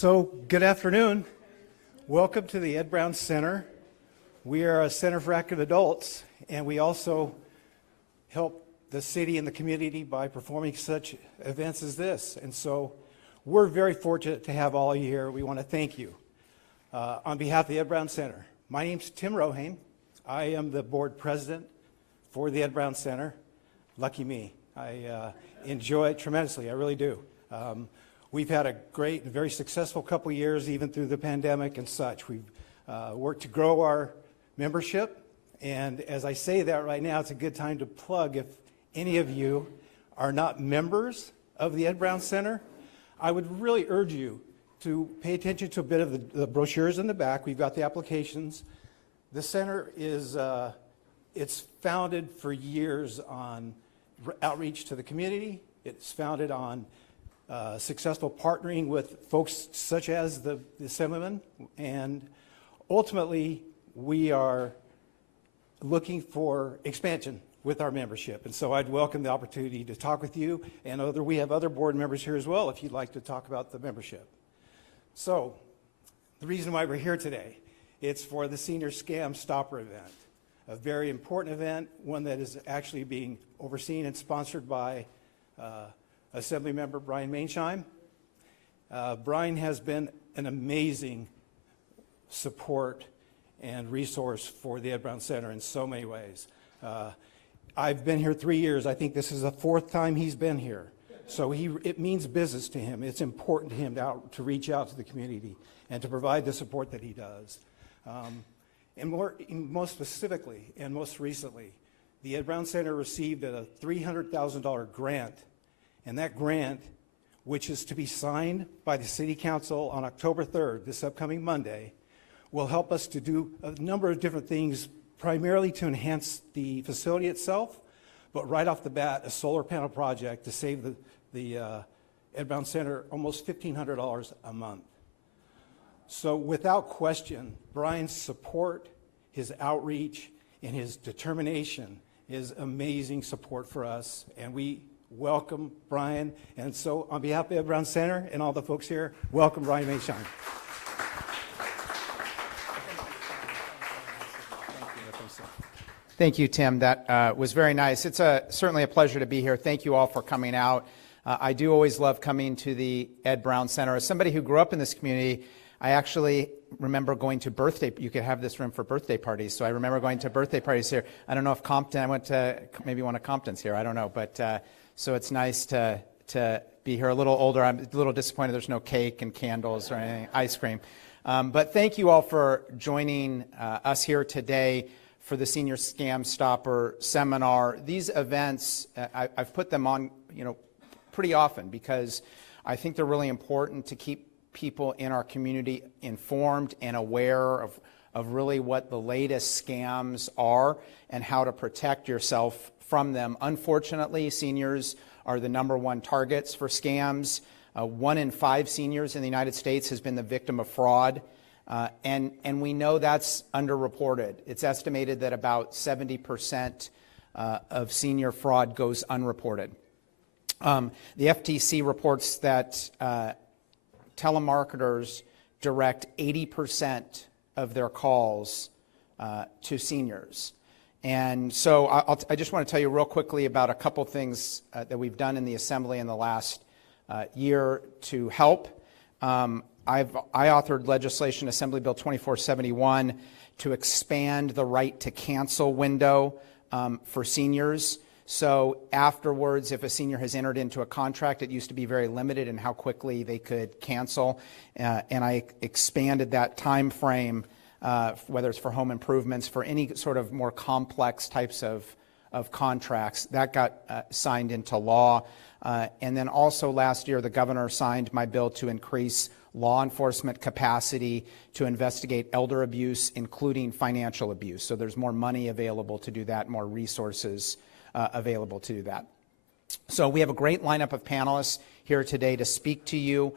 So, good afternoon. Welcome to the Ed Brown Center. We are a center for active adults, and we also help the city and the community by performing such events as this. And so, we're very fortunate to have all of you here. We want to thank you. On behalf of the Ed Brown Center, my name's Tim Rohane. I am the board president for the Ed Brown Center. Lucky me. I enjoy it tremendously. I really do. We've had a great and very successful couple years, even through the pandemic and such. We've worked to grow our membership, and as I say that right now, it's a good time to plug. If any of you are not members of the Ed Brown Center, I would really urge you to pay attention to a bit of the brochures in the back. We've got the applications. The center is it's founded for years on outreach to the community. It's founded on successful partnering with folks such as the Assemblyman, and ultimately we are looking for expansion with our membership. And so I'd welcome the opportunity to talk with you, and we have other board members here as well if you'd like to talk about the membership. So the reason why we're here today, it's for the Senior Scam Stopper event, a very important event, one that is actually being overseen and sponsored by Assembly Member Brian Mainsheim. Brian has been an amazing support and resource for the Ed Brown Center in so many ways. I've been here 3 years. I think this is the fourth time he's been here. So it means business to him. It's important to him to reach out to the community and to provide the support that he does. And most specifically and most recently, the Ed Brown Center received a $300,000 grant. And that grant, which is to be signed by the City Council on October 3rd, this upcoming Monday, will help us to do a number of different things, primarily to enhance the facility itself, but right off the bat, a solar panel project to save the Ed Brown Center almost $1,500 a month. So without question, Brian's support, his outreach, and his determination is amazing support for us, and we welcome Brian. And so on behalf of the Ed Brown Center and all the folks here, welcome Brian Mainsheim. Thank you, Tim. That was very nice. It's certainly a pleasure to be here. Thank you all for coming out. I do always love coming to the Ed Brown Center. As somebody who grew up in this community, I actually remember going to birthday. You could have this room for birthday parties. So I remember going to birthday parties here. I don't know if Compton, I went to maybe one of Compton's here. I don't know. But so it's nice to be here. A little older. I'm a little disappointed there's no cake and candles or anything, ice cream. But thank you all for joining us here today for the Senior Scam Stopper Seminar. These events, I've put them on, pretty often because I think they're really important to keep people in our community informed and aware of really what the latest scams are and how to protect yourself from them. Unfortunately, seniors are the #1 targets for scams. 1 in 5 seniors in the United States has been the victim of fraud. And we know that's underreported. It's estimated that about 70% of senior fraud goes unreported. The FTC reports that telemarketers direct 80% of their calls to seniors. And so I just want to tell you real quickly about a couple things that we've done in the Assembly in the last year to help. I authored legislation, Assembly Bill 2471, to expand the right to cancel window for seniors. So afterwards, if a senior has entered into a contract, it used to be very limited in how quickly they could cancel. And I expanded that time frame, whether it's for home improvements, for any sort of more complex types of contracts. That got signed into law. And then also last year, the governor signed my bill to increase law enforcement capacity to investigate elder abuse, including financial abuse. So there's more money available to do that, more resources available to do that. So we have a great lineup of panelists here today to speak to you.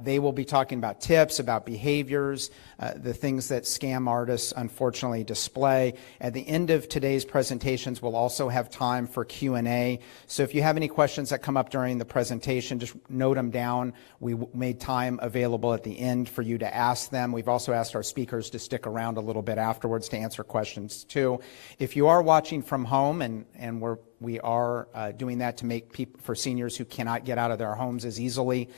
They will be talking about tips, about behaviors, the things that scam artists unfortunately display. At the end of today's presentations, we'll also have time for Q&A. So if you have any questions that come up during the presentation, just note them down. We made time available at the end for you to ask them. We've also asked our speakers to stick around a little bit afterwards to answer questions too. If you are watching from home, and we are doing that to make people, for seniors who cannot get out of their homes as easily,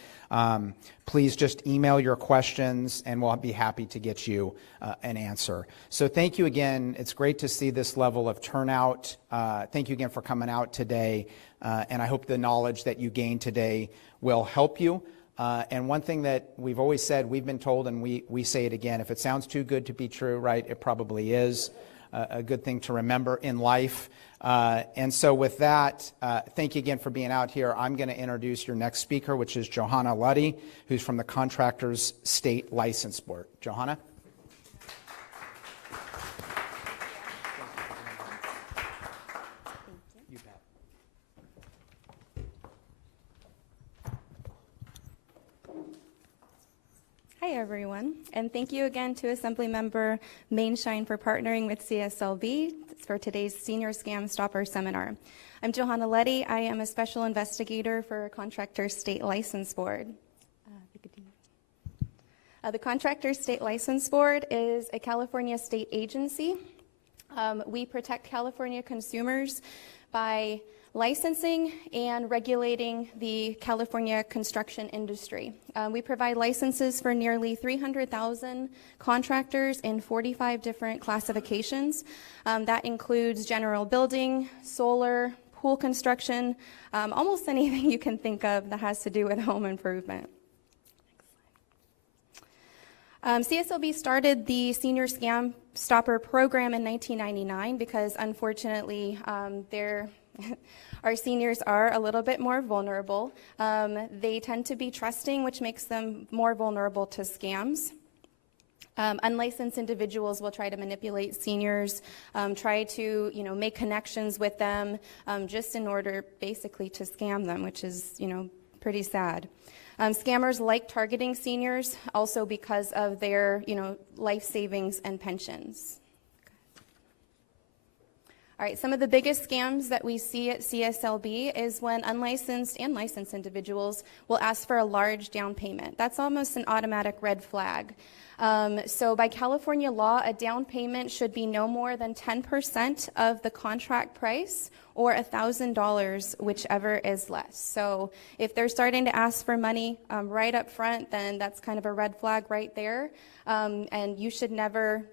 please just email your questions and we'll be happy to get you an answer. So thank you again. It's great to see this level of turnout. Thank you again for coming out today. And I hope the knowledge that you gained today will help you. And one thing that we've always said, we've been told, and we say it again, if it sounds too good to be true, right, it probably is. A good thing to remember in life. And so with that, thank you again for being out here. I'm going to introduce your next speaker, which is Johanna Luddy, who's from the Contractors State License Board. Johanna? You bet. Hi, everyone, and thank you again to Assemblymember Mainshine for partnering with CSLB for today's Senior Scam Stopper Seminar. I'm Johanna Luddy. I am a special investigator for Contractor State License Board. The Contractor State License Board is a California state agency. We protect California consumers by licensing and regulating the California construction industry. We provide licenses for nearly 300,000 contractors in 45 different classifications. That includes general building, solar, pool construction, almost anything you can think of that has to do with home improvement. CSLB started the Senior Scam Stopper program in 1999 because, unfortunately, our seniors are a little bit more vulnerable. They tend to be trusting, which makes them more vulnerable to scams. Unlicensed individuals will try to manipulate seniors, try to, make connections with them, just in order, basically, to scam them, which is, pretty sad. Scammers like targeting seniors also because of their, life savings and pensions. All right, some of the biggest scams that we see at CSLB is when unlicensed and licensed individuals will ask for a large down payment. That's almost an automatic red flag. So by California law, a down payment should be no more than 10% of the contract price or $1,000, whichever is less. So if they're starting to ask for money right up front, then that's kind of a red flag right there. And you should never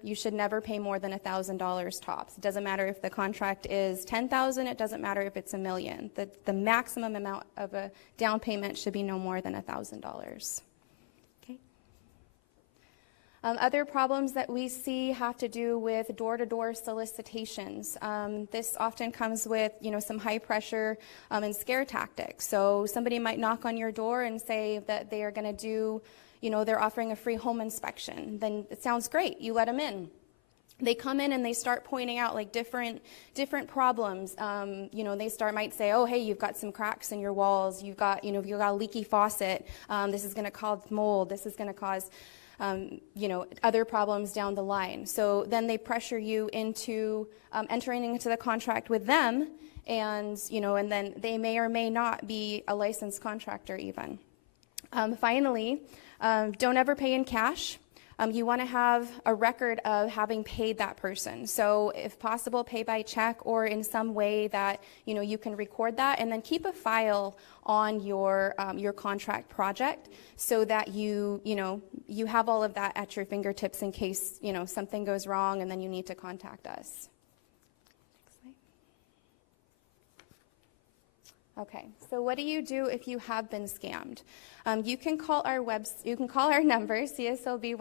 pay more than $1,000 tops. It doesn't matter if the contract is $10,000. It doesn't matter if it's $1 million. The maximum amount of a down payment should be no more than $1,000. Okay. Other problems that we see have to do with door-to-door solicitations. This often comes with, some high pressure and scare tactics. So somebody might knock on your door and say that they are going to do, they're offering a free home inspection. Then it sounds great. You let them in. They come in and they start pointing out like different problems. They might say, oh, hey, you've got some cracks in your walls. You've got a leaky faucet. This is going to cause mold. This is going to cause other problems down the line. So then they pressure you into entering into the contract with them, and then they may or may not be a licensed contractor even. Finally, don't ever pay in cash. You want to have a record of having paid that person. So if possible, pay by check or in some way that you can record that, and then keep a file on your contract project so that you have all of that at your fingertips in case something goes wrong and then you need to contact us. Okay, so what do you do if you have been scammed? You can call our number, CSLB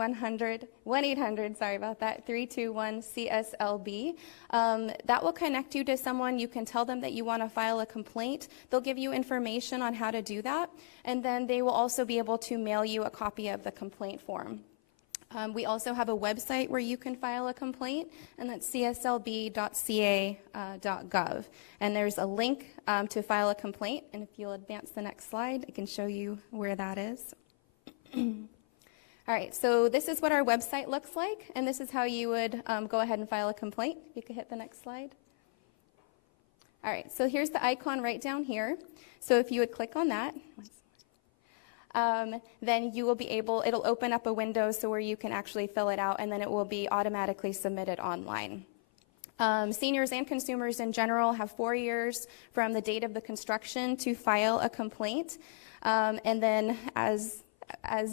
1-800-321-CSLB. That will connect you to someone. You can tell them that you want to file a complaint. They'll give you information on how to do that, and then they will also be able to mail you a copy of the complaint form. We also have a website where you can file a complaint, and that's cslb.ca.gov. And there's a link to file a complaint, and if you'll advance the next slide, I can show you where that is. All right, so this is what our website looks like, and this is how you would go ahead and file a complaint. If you could hit the next slide. All right, so here's the icon right down here. So if you would click on that, then you will be able, it'll open up a window so where you can actually fill it out, and then it will be automatically submitted online. Seniors and consumers in general have 4 years from the date of the construction to file a complaint. And then as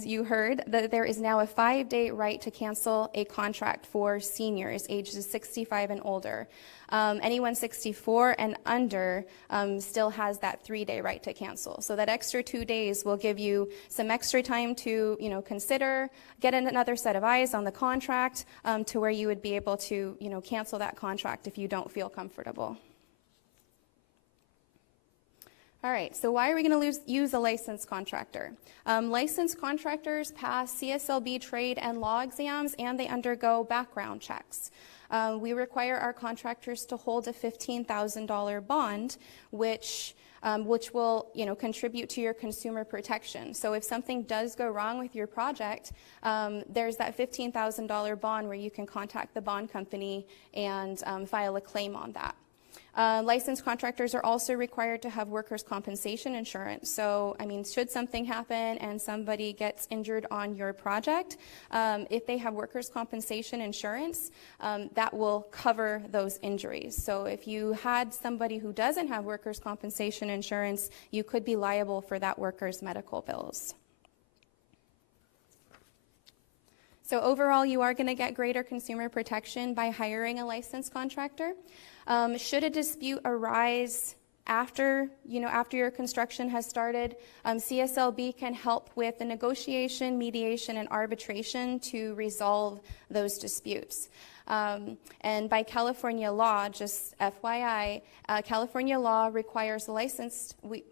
you heard, there is now a 5-day right to cancel a contract for seniors ages 65 and older. Anyone 64 and under still has that 3-day right to cancel. So that extra 2 days will give you some extra time to, consider, get another set of eyes on the contract to where you would be able to, cancel that contract if you don't feel comfortable. All right, so why are we going to use a licensed contractor? Licensed contractors pass CSLB trade and law exams, and they undergo background checks. We require our contractors to hold a $15,000 bond, which will, contribute to your consumer protection. So if something does go wrong with your project, there's that $15,000 bond where you can contact the bond company and file a claim on that. Licensed contractors are also required to have workers' compensation insurance. So, should something happen and somebody gets injured on your project, if they have workers' compensation insurance, that will cover those injuries. So if you had somebody who doesn't have workers' compensation insurance, you could be liable for that worker's medical bills. So overall, you are going to get greater consumer protection by hiring a licensed contractor. Should a dispute arise after your construction has started, CSLB can help with the negotiation, mediation, and arbitration to resolve those disputes. And by California law, just FYI, California law requires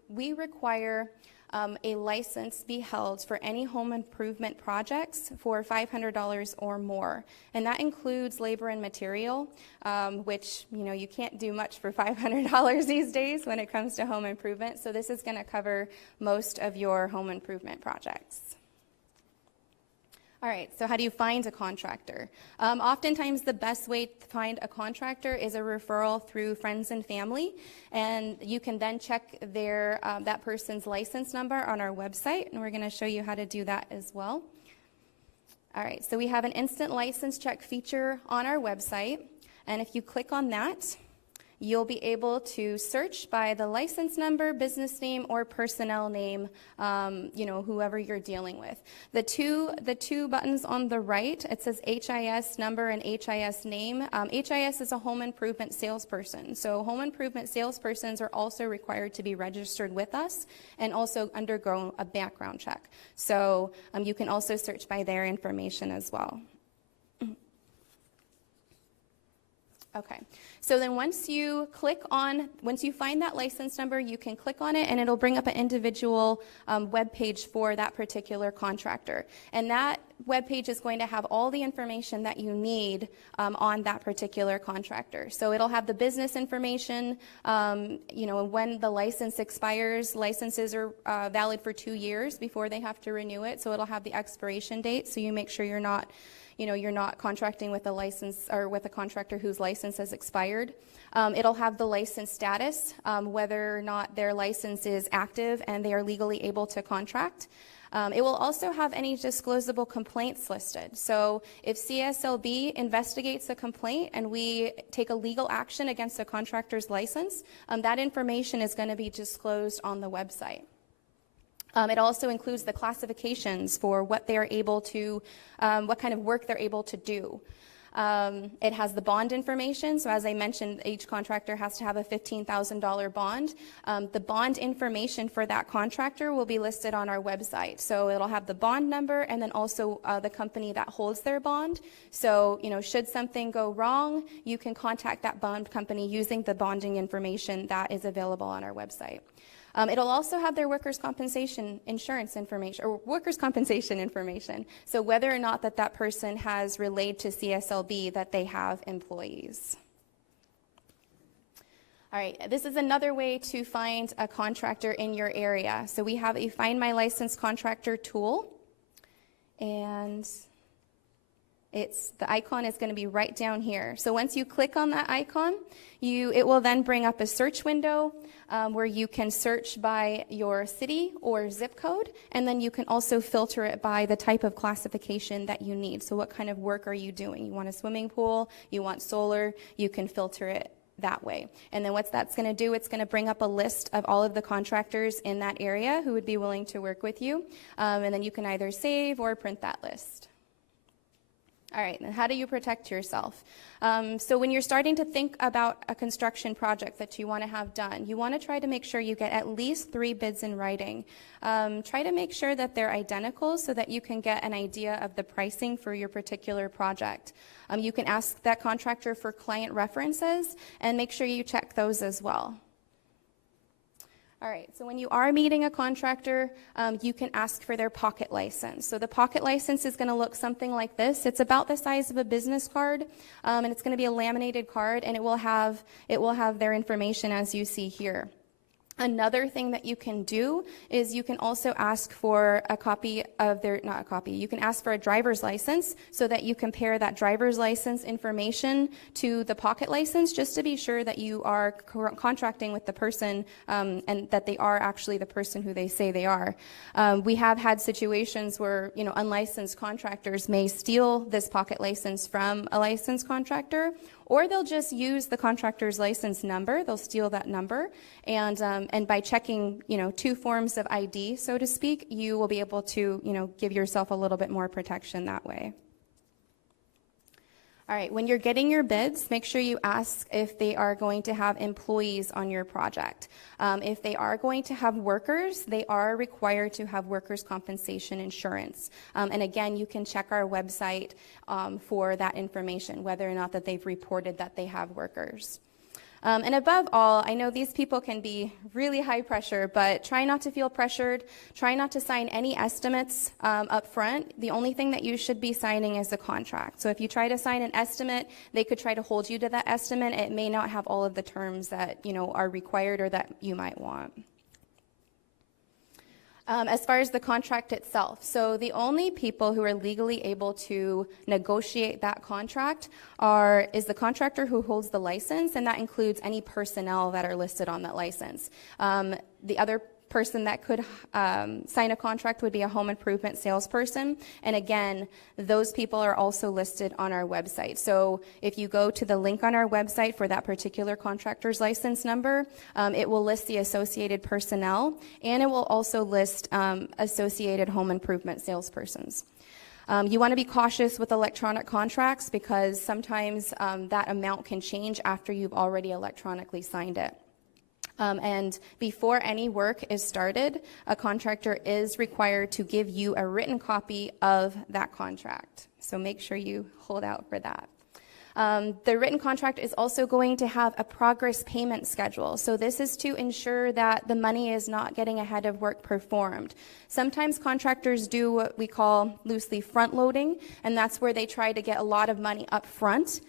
we require a license be held for any home improvement projects for $500 or more. And that includes labor and material, which, you can't do much for $500 these days when it comes to home improvement. So this is going to cover most of your home improvement projects. All right, so how do you find a contractor? Oftentimes the best way to find a contractor is a referral through friends and family, and you can then check that person's license number on our website, and we're going to show you how to do that as well. All right, so we have an instant license check feature on our website, and if you click on that, you'll be able to search by the license number, business name, or personnel name, whoever you're dealing with. The two buttons on the right, it says HIS number and HIS name. HIS is a home improvement salesperson. So home improvement salespersons are also required to be registered with us and also undergo a background check. So you can also search by their information as well. Okay, so then once you find that license number, you can click on it and it'll bring up an individual web page for that particular contractor. And that web page is going to have all the information that you need on that particular contractor. So it'll have the business information, when the license expires. Licenses are valid for 2 years before they have to renew it. So it'll have the expiration date, so you make sure you're not contracting with a license or with a contractor whose license has expired. It'll have the license status, whether or not their license is active and they are legally able to contract. It will also have any disclosable complaints listed. So if CSLB investigates a complaint and we take a legal action against a contractor's license, that information is going to be disclosed on the website. It also includes the classifications for what they are able to, what kind of work they're able to do. It has the bond information. So as I mentioned, each contractor has to have a $15,000 bond. The bond information for that contractor will be listed on our website. So it'll have the bond number and then also the company that holds their bond. So, should something go wrong, you can contact that bond company using the bonding information that is available on our website. It'll also have their workers' compensation insurance information, or workers' compensation information. So whether or not that person has relayed to CSLB that they have employees. All right, this is another way to find a contractor in your area. So we have a Find My Licensed Contractor tool. And the icon is going to be right down here. So once you click on that icon, it will then bring up a search window where you can search by your city or zip code, and then you can also filter it by the type of classification that you need. So what kind of work are you doing? You want a swimming pool, you want solar, you can filter it that way. And then what that's going to do, it's going to bring up a list of all of the contractors in that area who would be willing to work with you, and then you can either save or print that list. All right, then how do you protect yourself? So when you're starting to think about a construction project that you want to have done, you want to try to make sure you get at least 3 bids in writing. Try to make sure that they're identical so that you can get an idea of the pricing for your particular project. You can ask that contractor for client references and make sure you check those as well. All right, so when you are meeting a contractor, you can ask for their pocket license. So the pocket license is going to look something like this. It's about the size of a business card, and it's going to be a laminated card, and it will have their information as you see here. Another thing that you can do is you can also ask for a copy of you can ask for a driver's license so that you compare that driver's license information to the pocket license, just to be sure that you are contracting with the person and that they are actually the person who they say they are. We have had situations where, unlicensed contractors may steal this pocket license from a licensed contractor, or they'll just use the contractor's license number. They'll steal that number, and by checking, 2 forms of ID, so to speak, you will be able to, give yourself a little bit more protection that way. All right, when you're getting your bids, make sure you ask if they are going to have employees on your project. If they are going to have workers, they are required to have workers' compensation insurance. And again, you can check our website for that information, whether or not that they've reported that they have workers. And above all, I know these people can be really high pressure, but try not to feel pressured. Try not to sign any estimates up front. The only thing that you should be signing is the contract. So if you try to sign an estimate, they could try to hold you to that estimate. It may not have all of the terms that, are required or that you might want. As far as the contract itself, so the only people who are legally able to negotiate that contract is the contractor who holds the license, and that includes any personnel that are listed on that license. The other person that could sign a contract would be a home improvement salesperson, and again, those people are also listed on our website. So if you go to the link on our website for that particular contractor's license number, it will list the associated personnel, and it will also list associated home improvement salespersons. You want to be cautious with electronic contracts because sometimes that amount can change after you've already electronically signed it. And before any work is started, a contractor is required to give you a written copy of that contract. So make sure you hold out for that. The written contract is also going to have a progress payment schedule. So this is to ensure that the money is not getting ahead of work performed. Sometimes contractors do what we call loosely front loading, and that's where they try to get a lot of money up front,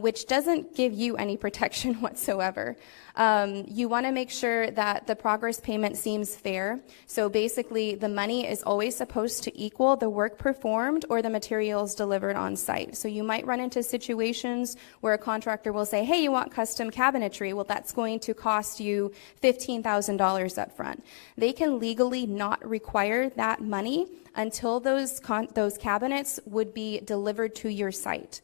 which doesn't give you any protection whatsoever. You want to make sure that the progress payment seems fair. So basically, the money is always supposed to equal the work performed or the materials delivered on site. So you might run into situations where a contractor will say, hey, you want custom cabinetry? Well, that's going to cost you $15,000 up front. They can legally not require that money until those cabinets would be delivered to your site.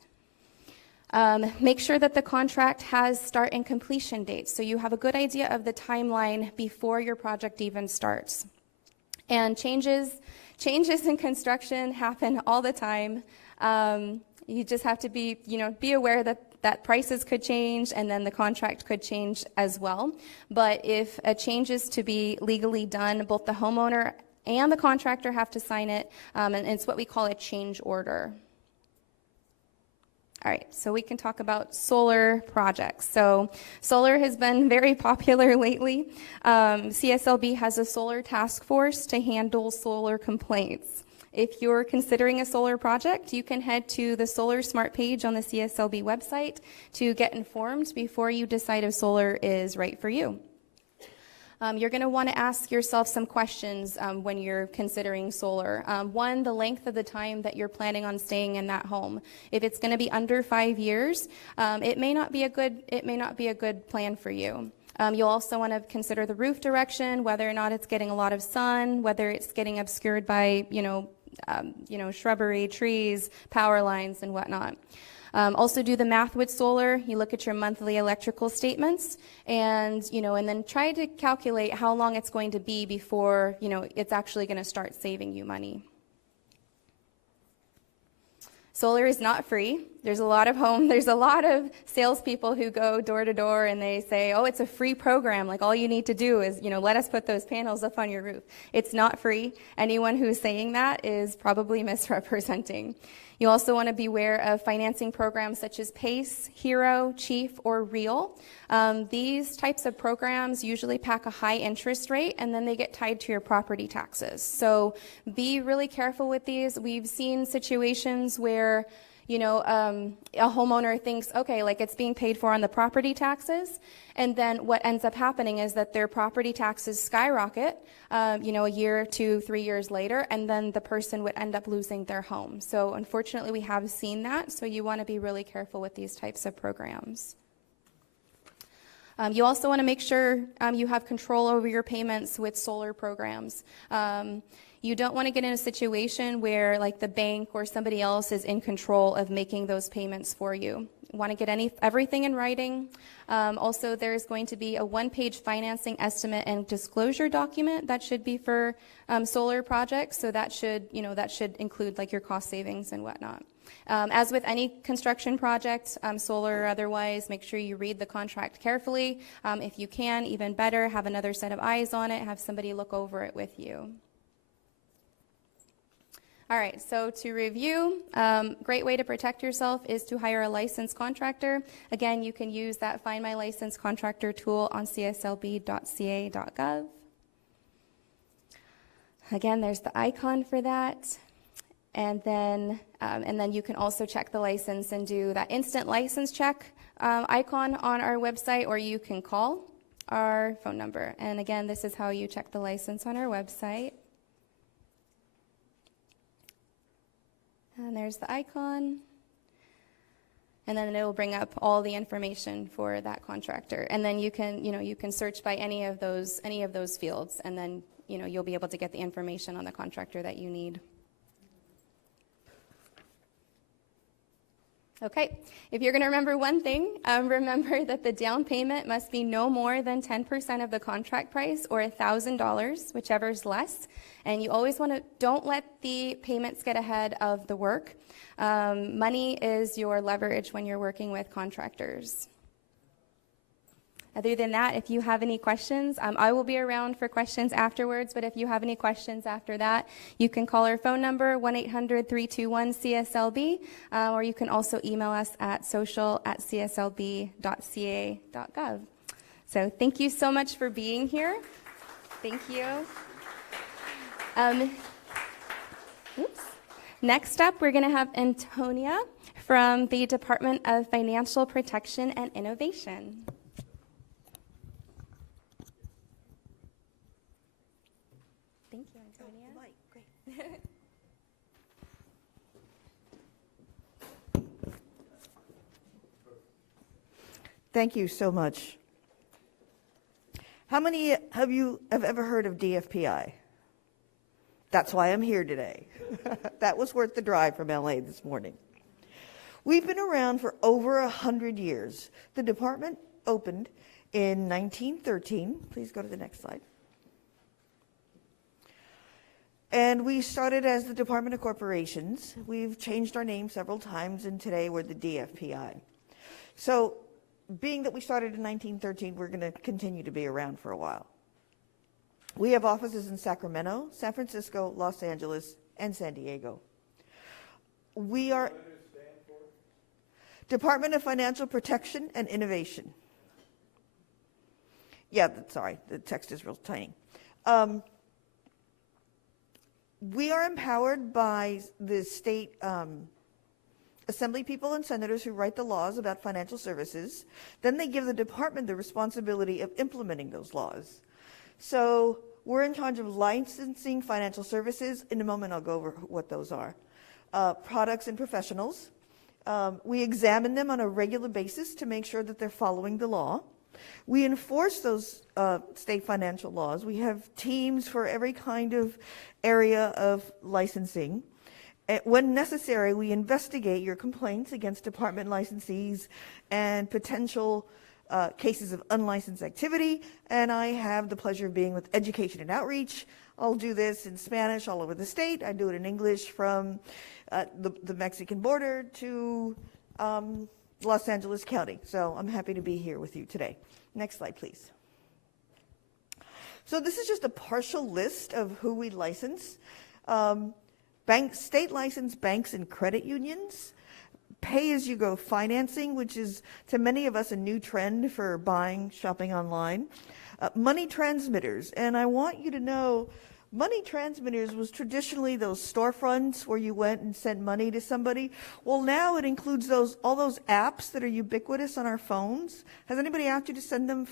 Make sure that the contract has start and completion dates, so you have a good idea of the timeline before your project even starts. And changes in construction happen all the time. You just have to be aware that prices could change and then the contract could change as well. But if a change is to be legally done, both the homeowner and the contractor have to sign it, and it's what we call a change order. All right, so we can talk about solar projects. So solar has been very popular lately. CSLB has a solar task force to handle solar complaints. If you're considering a solar project, you can head to the Solar Smart page on the CSLB website to get informed before you decide if solar is right for you. You're going to want to ask yourself some questions when you're considering solar. One, the length of the time that you're planning on staying in that home. If it's going to be under 5 years, it may not be a good plan for you. You'll also want to consider the roof direction, whether or not it's getting a lot of sun, whether it's getting obscured by shrubbery, trees, power lines, and whatnot. Also do the math with solar. You look at your monthly electrical statements and then try to calculate how long it's going to be before, it's actually going to start saving you money. Solar is not free. There's a lot of salespeople who go door to door and they say, oh, it's a free program. Like all you need to do is, let us put those panels up on your roof. It's not free. Anyone who's saying that is probably misrepresenting. You also want to be aware of financing programs such as PACE, HERO, Chief, or REAL. These types of programs usually pack a high interest rate and then they get tied to your property taxes. So be really careful with these. We've seen situations where a homeowner thinks, okay, like it's being paid for on the property taxes, and then what ends up happening is that their property taxes skyrocket, a year, 2, 3 years later, and then the person would end up losing their home. So unfortunately, we have seen that, so you want to be really careful with these types of programs. You also want to make sure you have control over your payments with solar programs. You don't want to get in a situation where like the bank or somebody else is in control of making those payments for you. You want to get everything in writing. Also, there's going to be a one-page financing estimate and disclosure document that should be for solar projects. So that should include like your cost savings and whatnot. As with any construction project, solar or otherwise, make sure you read the contract carefully. If you can, even better, have another set of eyes on it, have somebody look over it with you. All right, so to review, great way to protect yourself is to hire a licensed contractor. Again, you can use that Find My Licensed Contractor tool on cslb.ca.gov. Again, there's the icon for that. And then you can also check the license and do that instant license check icon on our website, or you can call our phone number. And again, this is how you check the license on our website. And there's the icon. And then it'll bring up all the information for that contractor. And then you can search by any of those fields, and then you'll be able to get the information on the contractor that you need. Okay, if you're going to remember one thing, remember that the down payment must be no more than 10% of the contract price or $1,000, whichever is less. And you always don't let the payments get ahead of the work. Money is your leverage when you're working with contractors. Other than that, if you have any questions, I will be around for questions afterwards, but if you have any questions after that, you can call our phone number, 1-800-321-CSLB, or you can also email us at social@cslb.ca.gov. So thank you so much for being here. Thank you. Next up, we're going to have Antonia from the Department of Financial Protection and Innovation. Thank you, Antonia. Oh, right, great. Thank you so much. How many of you have ever heard of DFPI? That's why I'm here today. That was worth the drive from LA this morning. We've been around for over 100 years. The department opened in 1913. Please go to the next slide. And we started as the Department of Corporations. We've changed our name several times, and today we're the DFPI. So, being that we started in 1913, we're going to continue to be around for a while. We have offices in Sacramento, San Francisco, Los Angeles, and San Diego. We are Department of Financial Protection and Innovation. Yeah, sorry, the text is real tiny. We are empowered by the state assembly people and senators who write the laws about financial services. Then they give the department the responsibility of implementing those laws. So we're in charge of licensing financial services. In a moment, I'll go over what those are. Products and professionals. We examine them on a regular basis to make sure that they're following the law. We enforce those state financial laws. We have teams for every kind of area of licensing. When necessary, we investigate your complaints against department licensees and potential cases of unlicensed activity. And I have the pleasure of being with Education and Outreach. I'll do this in Spanish all over the state. I do it in English from the Mexican border to Los Angeles County. So I'm happy to be here with you today. Next slide, please. So this is just a partial list of who we license. State licensed banks and credit unions, pay-as-you-go financing, which is to many of us a new trend for buying, shopping online, money transmitters. And I want you to know, money transmitters was traditionally those storefronts where you went and sent money to somebody. Well, now it includes all those apps that are ubiquitous on our phones. Has anybody asked you to send them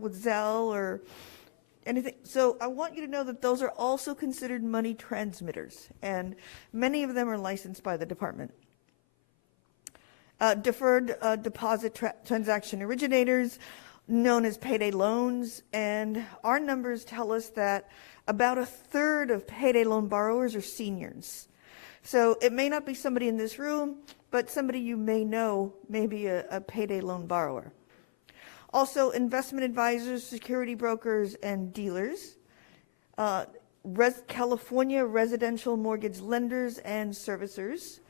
with Zelle or anything? So I want you to know that those are also considered money transmitters, and many of them are licensed by the department. Deferred deposit transaction originators, known as payday loans, and our numbers tell us that about a third of payday loan borrowers are seniors. So it may not be somebody in this room, but somebody you may know may be a payday loan borrower. Also, investment advisors, security brokers, and dealers. California residential mortgage lenders and servicers.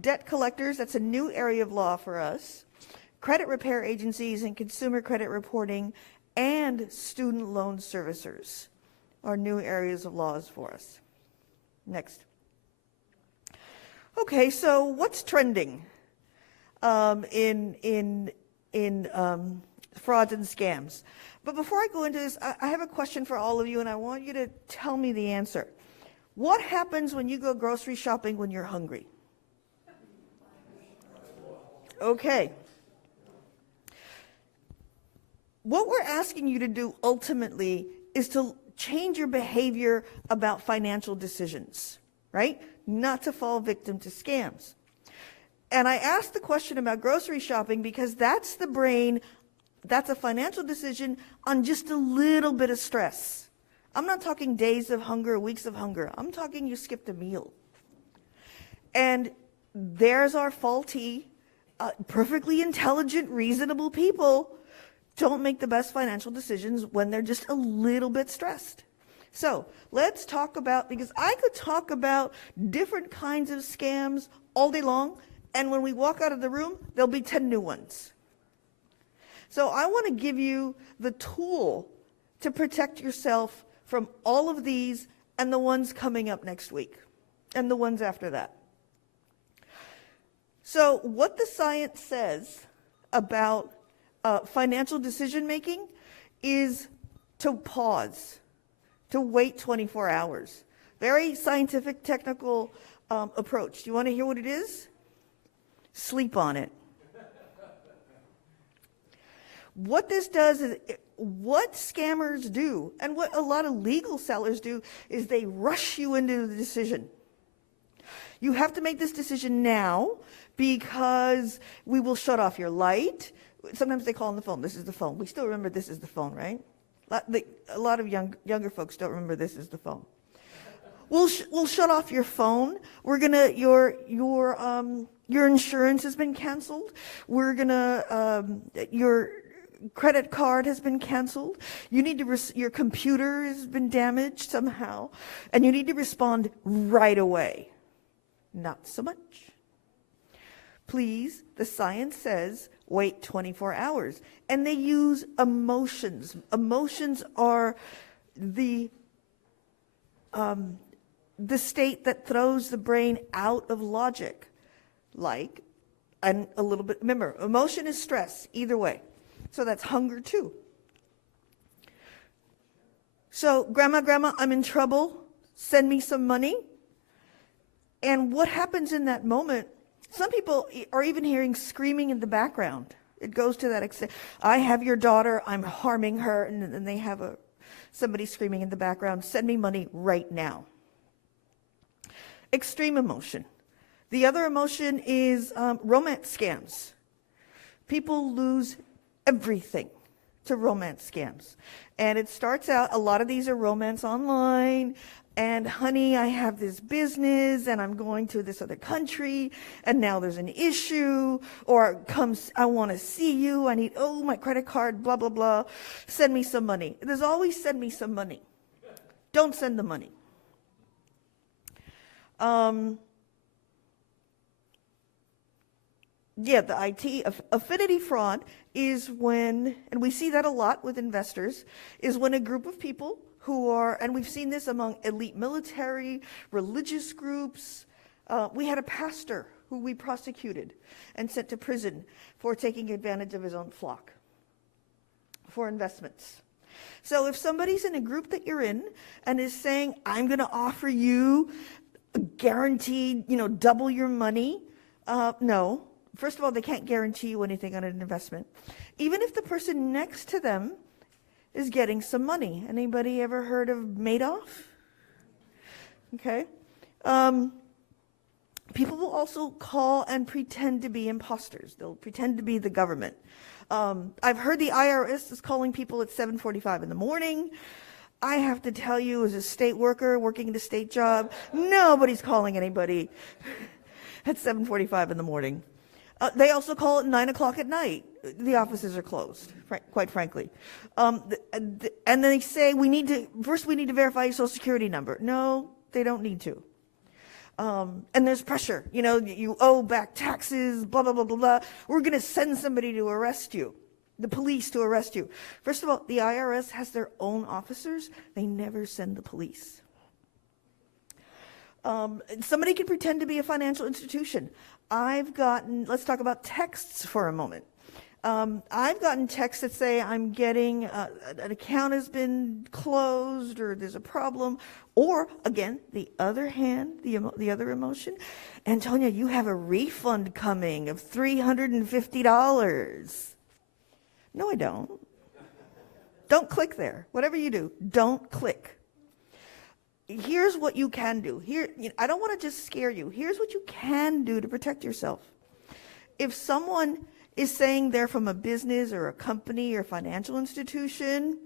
Debt collectors, that's a new area of law for us. Credit repair agencies and consumer credit reporting, and student loan servicers are new areas of laws for us. Next. Okay, so what's trending in frauds and scams? But before I go into this, I have a question for all of you, and I want you to tell me the answer. What happens when you go grocery shopping when you're hungry? Okay. What we're asking you to do ultimately is to change your behavior about financial decisions, right? Not to fall victim to scams. And I asked the question about grocery shopping because that's the brain, that's a financial decision on just a little bit of stress. I'm not talking days of hunger, weeks of hunger. I'm talking you skipped a meal. And there's our faulty, perfectly intelligent, reasonable people don't make the best financial decisions when they're just a little bit stressed. So let's talk about, because I could talk about different kinds of scams all day long, and when we walk out of the room, there'll be 10 new ones. So I want to give you the tool to protect yourself from all of these and the ones coming up next week and the ones after that. So what the science says about financial decision making is to pause, to wait 24 hours. Very scientific, technical approach. Do you want to hear what it is? Sleep on it. What this does is, what scammers do, and what a lot of legal sellers do, is they rush you into the decision. You have to make this decision now because we will shut off your light. Sometimes they call on the phone. This is the phone. We still remember this is the phone, right? A lot of younger folks don't remember this is the phone. We'll shut off your phone. We're gonna your insurance has been canceled. We're gonna your credit card has been canceled. You need to your computer has been damaged somehow, and you need to respond right away. Not so much. Please, the science says wait 24 hours. And they use emotions. Emotions are the state that throws the brain out of logic. And a little bit, remember, emotion is stress, either way. So that's hunger too. So, grandma, I'm in trouble. Send me some money. And what happens in that moment, some people are even hearing screaming in the background. It goes to that extent. I have your daughter, I'm harming her, and they have Somebody screaming in the background, send me money right now. Extreme emotion. The other emotion is romance scams. People lose everything to romance scams. And it starts out, a lot of these are romance online, and honey, I have this business, and I'm going to this other country, and now there's an issue, or comes, I want to see you, I need, oh, my credit card, blah, blah, blah, send me some money. There's always send me some money. Don't send the money. Yeah, the IT, affinity fraud is when, and we see that a lot with investors, is when a group of people who are, and we've seen this among elite military, religious groups. We had a pastor who we prosecuted and sent to prison for taking advantage of his own flock for investments. So if somebody's in a group that you're in and is saying, I'm going to offer you a guaranteed, double your money, no. First of all, they can't guarantee you anything on an investment. Even if the person next to them is getting some money. Anybody ever heard of Madoff? Okay. People will also call and pretend to be imposters. They'll pretend to be the government. I've heard the IRS is calling people at 7:45 in the morning. I have to tell you, as a state worker working in a state job, nobody's calling anybody at 7:45 in the morning. They also call at 9 o'clock at night. The offices are closed, quite frankly. And then they say, first we need to verify your social security number. No, they don't need to. And there's pressure. You owe back taxes, blah, blah, blah, blah, blah. We're going to send somebody to arrest you, the police to arrest you. First of all, the IRS has their own officers. They never send the police. Somebody can pretend to be a financial institution. Let's talk about texts for a moment. I've gotten texts that say I'm getting, an account has been closed, or there's a problem. Or, again, the other hand, the other emotion, Antonia, you have a refund coming of $350. No, I don't. Don't click there. Whatever you do, don't click. Here's what you can do. I don't want to just scare you. Here's what you can do to protect yourself. If someone is saying they're from a business or a company or financial institution,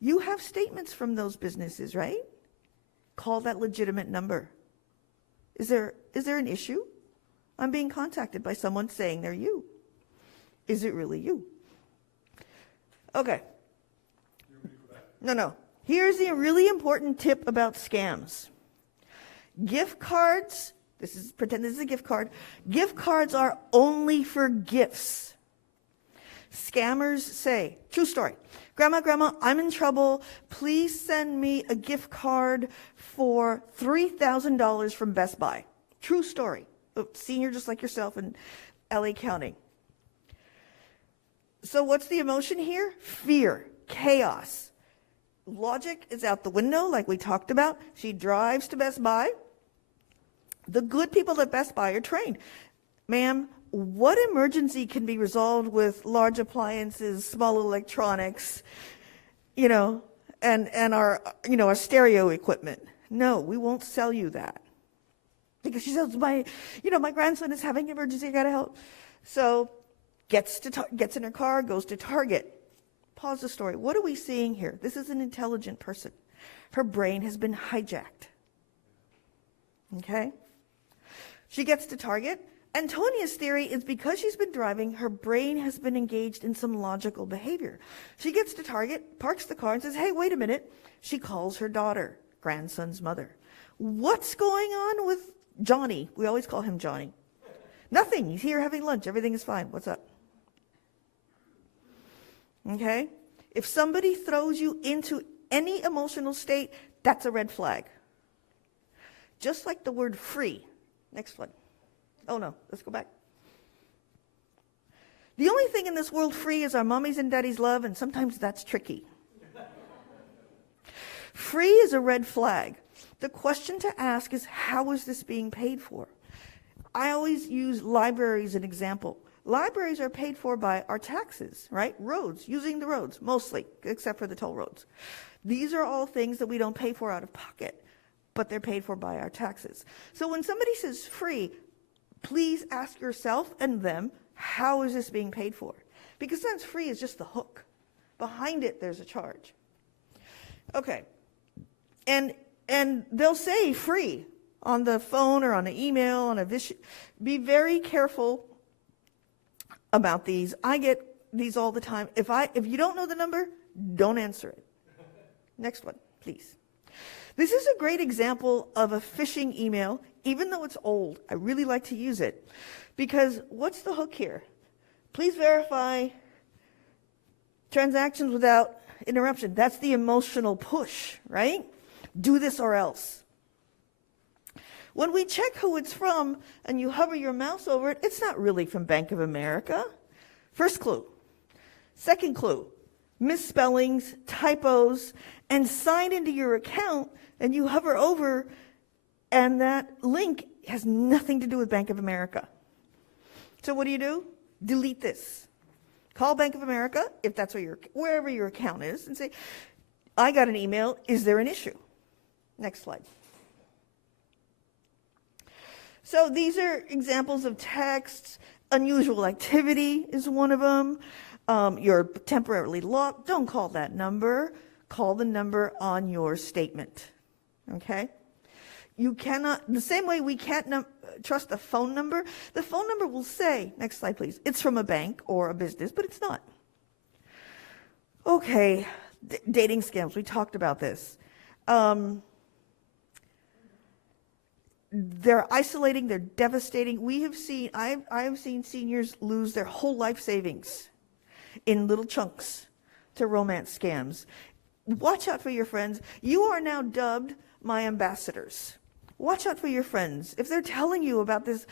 you have statements from those businesses, right? Call that legitimate number. Is there an issue? I'm being contacted by someone saying they're you. Is it really you? Okay. No. Here's a really important tip about scams. Gift cards, pretend this is a gift card. Gift cards are only for gifts. Scammers say, true story, Grandma, I'm in trouble. Please send me a gift card for $3,000 from Best Buy. True story. A senior just like yourself in LA County. So what's the emotion here? Fear, chaos. Logic is out the window, like we talked about. She drives to Best Buy. The good people at Best Buy are trained. Ma'am, what emergency can be resolved with large appliances, small electronics, and our stereo equipment? No, we won't sell you that. Because she says, my grandson is having an emergency, I gotta help. So gets in her car, goes to Target. Pause the story. What are we seeing here? This is an intelligent person. Her brain has been hijacked. Okay? She gets to Target. Antonia's theory is because she's been driving, her brain has been engaged in some logical behavior. She gets to Target, parks the car, and says, hey, wait a minute. She calls her daughter, grandson's mother. What's going on with Johnny? We always call him Johnny. Nothing. He's here having lunch. Everything is fine. What's up? Okay? If somebody throws you into any emotional state, that's a red flag. Just like the word free. Next one. Oh no, let's go back. The only thing in this world free is our mommies and daddies' love, and sometimes that's tricky. Free is a red flag. The question to ask is, how is this being paid for? I always use libraries as an example. Libraries are paid for by our taxes, right? Roads, using the roads, mostly, except for the toll roads. These are all things that we don't pay for out of pocket, but they're paid for by our taxes. So when somebody says free, please ask yourself and them, how is this being paid for? Because sometimes free is just the hook. Behind it, there's a charge. Okay. And they'll say free on the phone or on an email, on a be very careful about these. I get these all the time. If you don't know the number, don't answer it. Next one, please. This is a great example of a phishing email, even though it's old. I really like to use it because what's the hook here? Please verify transactions without interruption. That's the emotional push, right? Do this or else. When we check who it's from and you hover your mouse over it, it's not really from Bank of America. First clue. Second clue, misspellings, typos, and sign into your account and you hover over and that link has nothing to do with Bank of America. So what do? Delete this. Call Bank of America, if that's wherever your account is, and say, I got an email, is there an issue? Next slide. So these are examples of texts. Unusual activity is one of them. You're temporarily locked. Don't call that number. Call the number on your statement. Okay? You cannot, the same way we can't trust a phone number, the phone number will say, next slide please, it's from a bank or a business, but it's not. Okay, dating scams, we talked about this. They're isolating, they're devastating. I have seen seniors lose their whole life savings in little chunks to romance scams. Watch out for your friends. You are now dubbed my ambassadors. Watch out for your friends. If they're telling you about this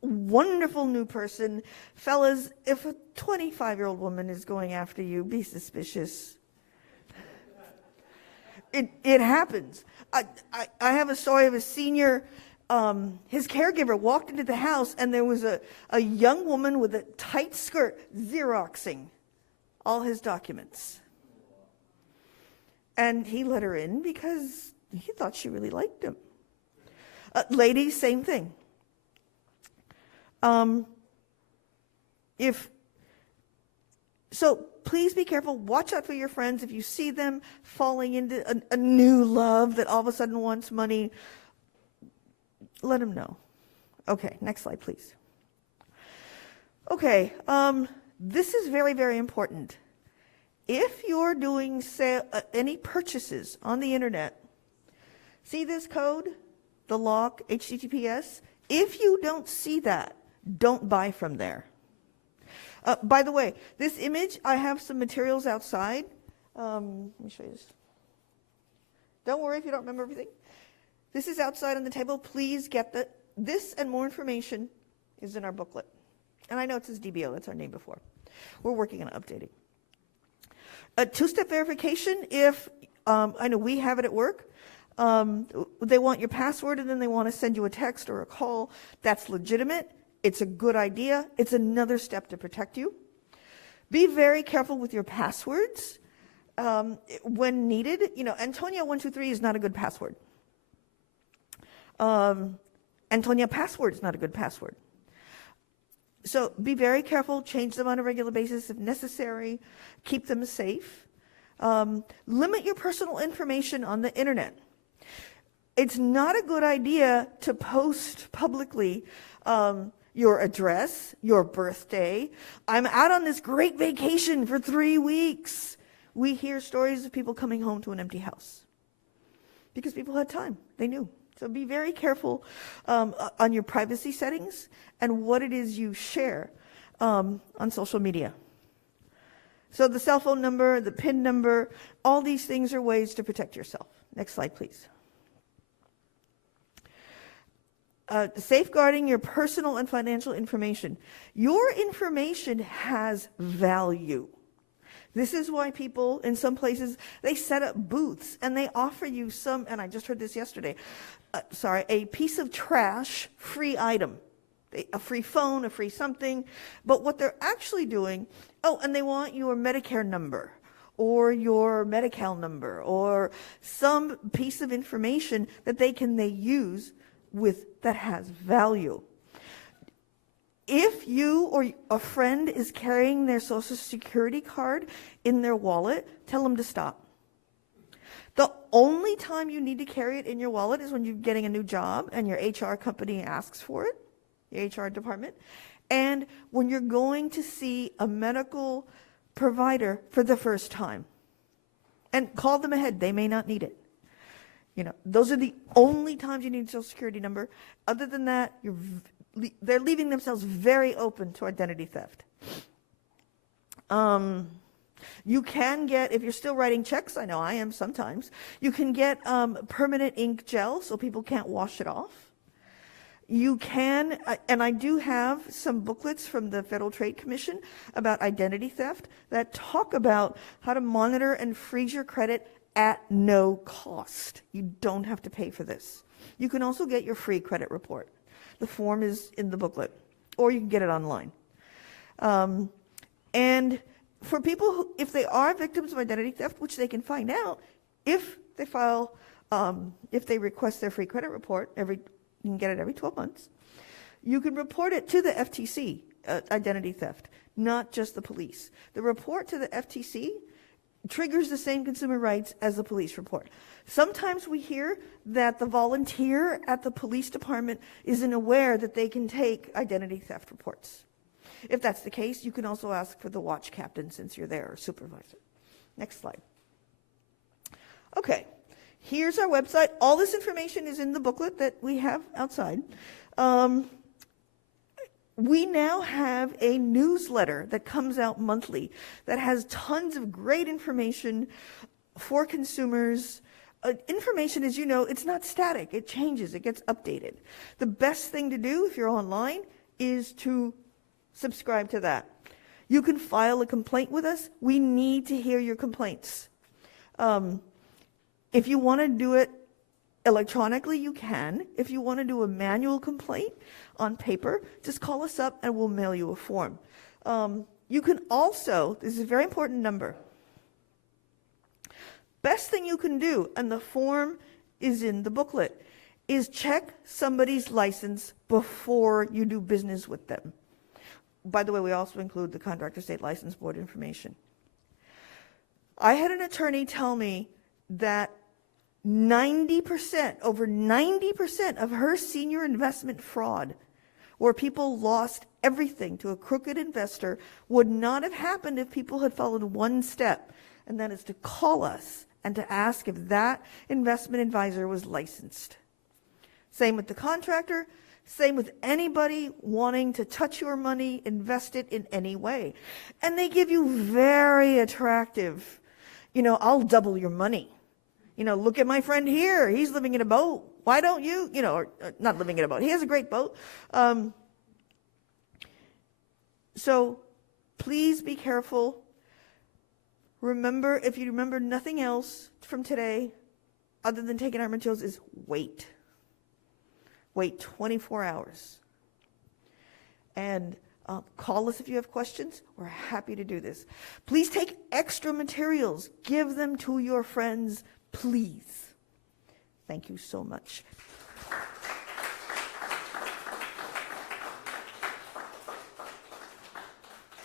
wonderful new person, fellas, if a 25-year-old woman is going after you, be suspicious. It happens. I have a story of a senior. His caregiver walked into the house and there was a young woman with a tight skirt Xeroxing all his documents. And he let her in because he thought she really liked him. Ladies, same thing. So please be careful. Watch out for your friends. If you see them falling into a new love that all of a sudden wants money, let them know. Okay, next slide, please. Okay, this is very, very important. If you're doing any purchases on the internet, see this code, the lock, HTTPS? If you don't see that, don't buy from there. By the way, this image, I have some materials outside. Let me show you this. Don't worry if you don't remember everything. This is outside on the table. Please get this and more information is in our booklet. And I know it says DBO, that's our name before. We're working on updating. A two-step verification, if, I know we have it at work, they want your password and then they want to send you a text or a call. That's legitimate. It's a good idea. It's another step to protect you. Be very careful with your passwords. When needed, Antonia123 is not a good password. Antonia password is not a good password. So be very careful, change them on a regular basis if necessary, keep them safe. Limit your personal information on the internet. It's not a good idea to post publicly your address, your birthday. I'm out on this great vacation for 3 weeks. We hear stories of people coming home to an empty house because people had time. They knew. So be very careful on your privacy settings and what it is you share on social media. So the cell phone number, the PIN number, all these things are ways to protect yourself. Next slide, please. Safeguarding your personal and financial information. Your information has value. This is why people in some places, they set up booths and they offer you some, and I just heard this yesterday, a piece of trash, free item, a free phone, a free something. But what they're actually doing, and they want your Medicare number or your Medi-Cal number or some piece of information that they use that has value. If you or a friend is carrying their Social Security card in their wallet, tell them to stop. The only time you need to carry it in your wallet is when you're getting a new job and your HR company asks for it, your HR department, and when you're going to see a medical provider for the first time. And call them ahead, they may not need it. Those are the only times you need a Social Security number. Other than that, they're leaving themselves very open to identity theft. You can get, if you're still writing checks, I know I am sometimes, you can get permanent ink gel so people can't wash it off. You can, and I do have some booklets from the Federal Trade Commission about identity theft that talk about how to monitor and freeze your credit at no cost. You don't have to pay for this. You can also get your free credit report. The form is in the booklet, or you can get it online. And for people who, if they are victims of identity theft, which they can find out if they if they request their free credit report, you can get it every 12 months. You can report it to the FTC, identity theft, not just the police. The report to the FTC triggers the same consumer rights as the police report. Sometimes we hear that the volunteer at the police department isn't aware that they can take identity theft reports. If that's the case, you can also ask for the watch captain since you're there, or supervisor. Next slide. Okay, here's our website. All this information is in the booklet that we have outside. We now have a newsletter that comes out monthly that has tons of great information for consumers. Information, as you know, it's not static. It changes. It gets updated. The best thing to do if you're online is to subscribe to that. You can file a complaint with us. We need to hear your complaints. If you want to do it electronically, you can. If you want to do a manual complaint on paper, just call us up and we'll mail you a form. You can also, this is a very important number, best thing you can do, and the form is in the booklet, is check somebody's license before you do business with them. By the way, we also include the Contractor State License Board information. I had an attorney tell me that 90%, over 90% of her senior investment fraud, where people lost everything to a crooked investor, would not have happened if people had followed one step, and that is to call us and to ask if that investment advisor was licensed. Same with the contractor, same with anybody wanting to touch your money, invest it in any way. And they give you very attractive, I'll double your money. Look at my friend here. He's living in a boat. Why don't you? Or not living in a boat. He has a great boat. So please be careful. Remember, if you remember nothing else from today, other than taking our materials, is wait. Wait 24 hours. And call us if you have questions. We're happy to do this. Please take extra materials. Give them to your friends, please. Thank you so much.